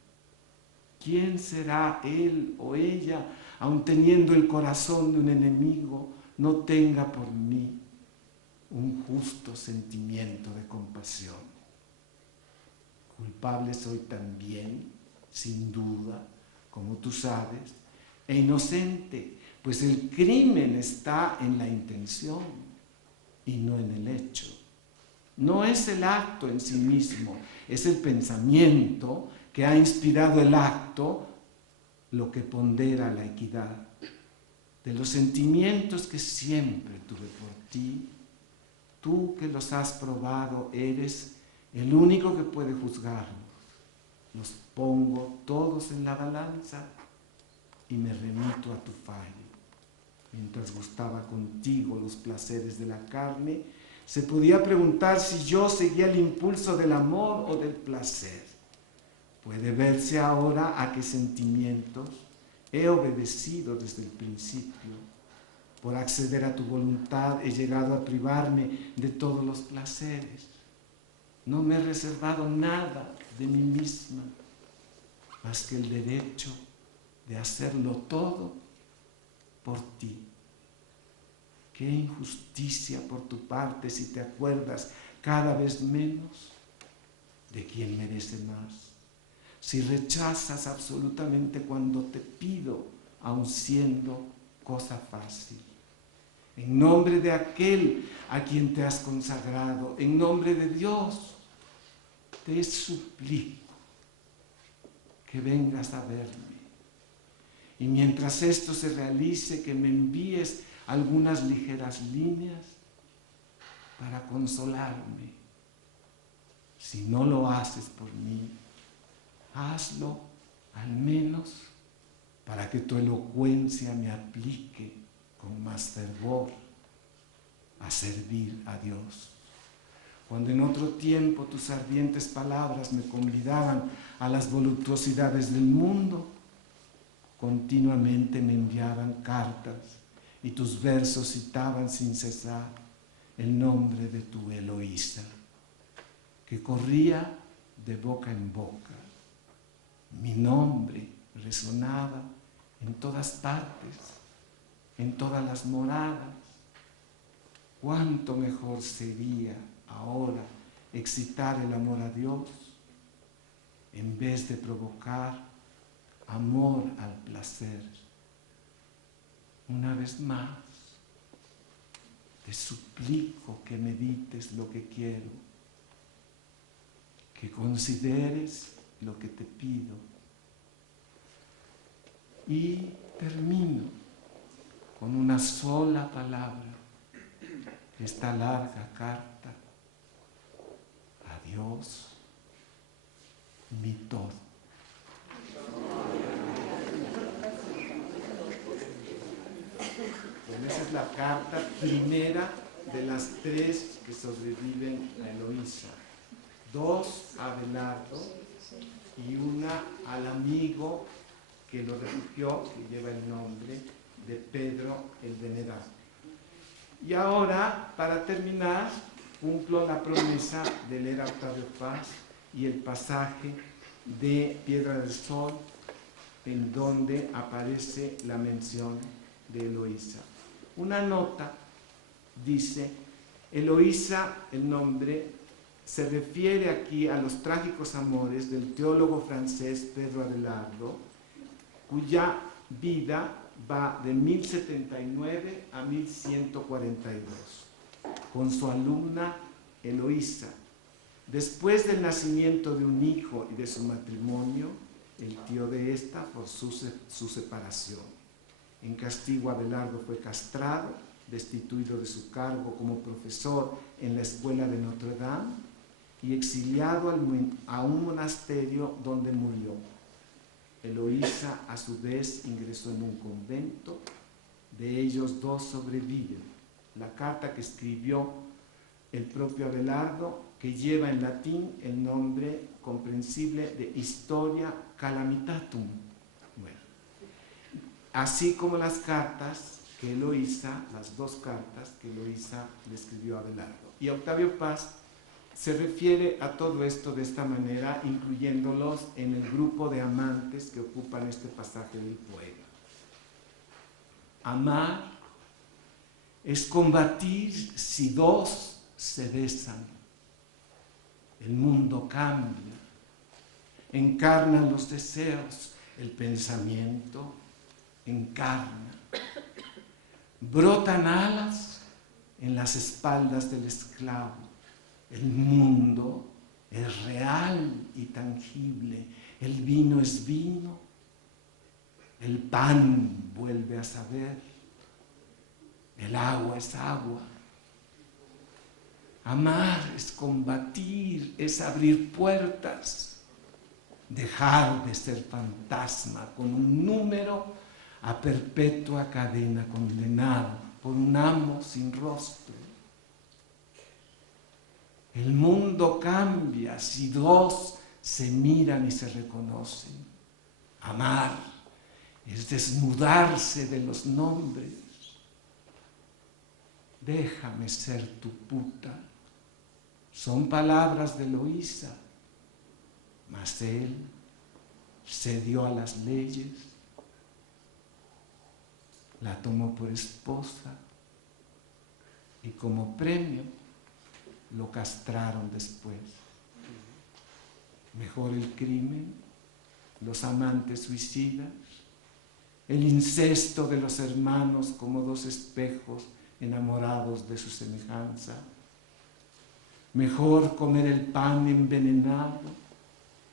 ¿Quién será él o ella, aun teniendo el corazón de un enemigo, no tenga por mí un justo sentimiento de compasión? Culpable soy también, sin duda, como tú sabes, e inocente, pues el crimen está en la intención y no en el hecho. No es el acto en sí mismo, es el pensamiento que ha inspirado el acto lo que pondera la equidad. De los sentimientos que siempre tuve por ti, tú que los has probado eres el único que puede juzgarlos. Los pongo todos en la balanza y me remito a tu fallo. Mientras gustaba contigo los placeres de la carne, se podía preguntar si yo seguía el impulso del amor o del placer. Puede verse ahora a qué sentimientos he obedecido desde el principio. Por acceder a tu voluntad he llegado a privarme de todos los placeres. No me he reservado nada de mí misma, más que el derecho de hacerlo todo por ti. Qué injusticia por tu parte si te acuerdas cada vez menos de quien merece más. Si rechazas absolutamente cuando te pido, aun siendo cosa fácil. En nombre de aquel a quien te has consagrado, en nombre de Dios, te suplico que vengas a verme. Y mientras esto se realice, que me envíes algunas ligeras líneas para consolarme. Si no lo haces por mí, hazlo al menos para que tu elocuencia me aplique con más fervor a servir a Dios. Cuando en otro tiempo tus ardientes palabras me convidaban a las voluptuosidades del mundo, continuamente me enviaban cartas y tus versos citaban sin cesar el nombre de tu Eloísa, que corría de boca en boca. Mi nombre resonaba en todas partes, en todas las moradas. Cuánto mejor sería ahora excitar el amor a Dios en vez de provocar amor al placer. Una vez más, te suplico que medites lo que quiero, que consideres lo que te pido. Y termino con una sola palabra, esta larga carta. Adiós, mi todo. Bueno, esa es la carta primera de las 3 que sobreviven a Eloísa. 2 a Abelardo y una al amigo que lo refugió, que lleva el nombre de Pedro el Venerable. Y ahora, para terminar, cumplo la promesa de leer a Octavio Paz y el pasaje de Piedra del Sol, en donde aparece la mención de Eloísa. Una nota dice: Eloísa, el nombre, se refiere aquí a los trágicos amores del teólogo francés Pedro Abelardo, cuya vida va de 1079 a 1142, con su alumna Eloísa. Después del nacimiento de un hijo y de su matrimonio, el tío de esta forzó su separación. En castigo, Abelardo fue castrado, destituido de su cargo como profesor en la escuela de Notre Dame y exiliado a un monasterio donde murió. Eloísa, a su vez, ingresó en un convento. De ellos 2 sobreviven. La carta que escribió el propio Abelardo, que lleva en latín el nombre comprensible de Historia Calamitatum. Bueno, así como las cartas que Eloísa, las 2 cartas que Eloísa le escribió a Abelardo. Y Octavio Paz se refiere a todo esto de esta manera, incluyéndolos en el grupo de amantes que ocupan este pasaje del poema. Amar es combatir si 2 se besan. El mundo cambia, encarnan los deseos, el pensamiento encarna. Brotan alas en las espaldas del esclavo. El mundo es real y tangible. El vino es vino. El pan vuelve a saber. El agua es agua. Amar es combatir, es abrir puertas. Dejar de ser fantasma con un número a perpetua cadena condenado por un amo sin rostro. El mundo cambia si 2 se miran y se reconocen. Amar es desnudarse de los nombres. Déjame ser tu puta. Son palabras de Eloísa, mas él cedió a las leyes, la tomó por esposa y como premio lo castraron después. Mejor el crimen, los amantes suicidas, el incesto de los hermanos como 2 espejos enamorados de su semejanza. Mejor comer el pan envenenado,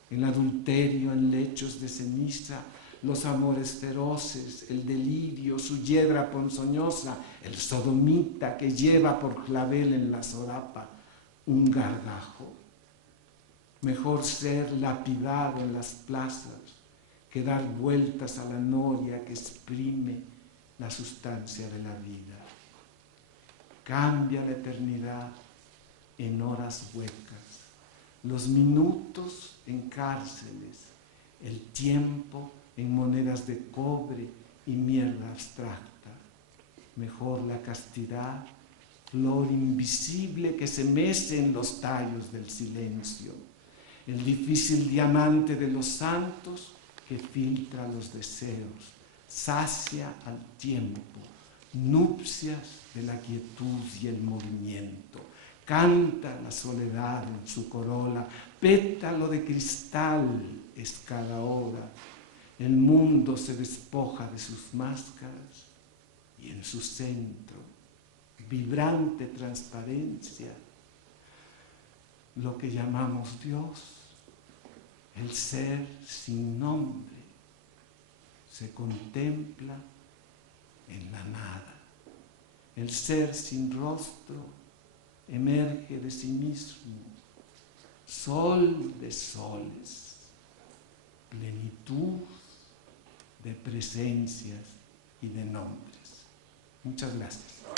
el adulterio en lechos de ceniza, los amores feroces, el delirio, su hiedra ponzoñosa, el sodomita que lleva por clavel en la solapa un gargajo. Mejor ser lapidado en las plazas que dar vueltas a la noria que exprime la sustancia de la vida. Cambia la eternidad en horas huecas, los minutos en cárceles, el tiempo en monedas de cobre y mierda abstracta. Mejor la castidad, flor invisible que se mece en los tallos del silencio, el difícil diamante de los santos que filtra los deseos, sacia al tiempo, nupcias de la quietud y el movimiento. Canta la soledad en su corola, pétalo de cristal es cada hora. El mundo se despoja de sus máscaras y en su centro, vibrante transparencia, lo que llamamos Dios, el ser sin nombre, se contempla en la nada. El ser sin rostro emerge de sí mismo, sol de soles, plenitud de presencias y de nombres. Muchas gracias.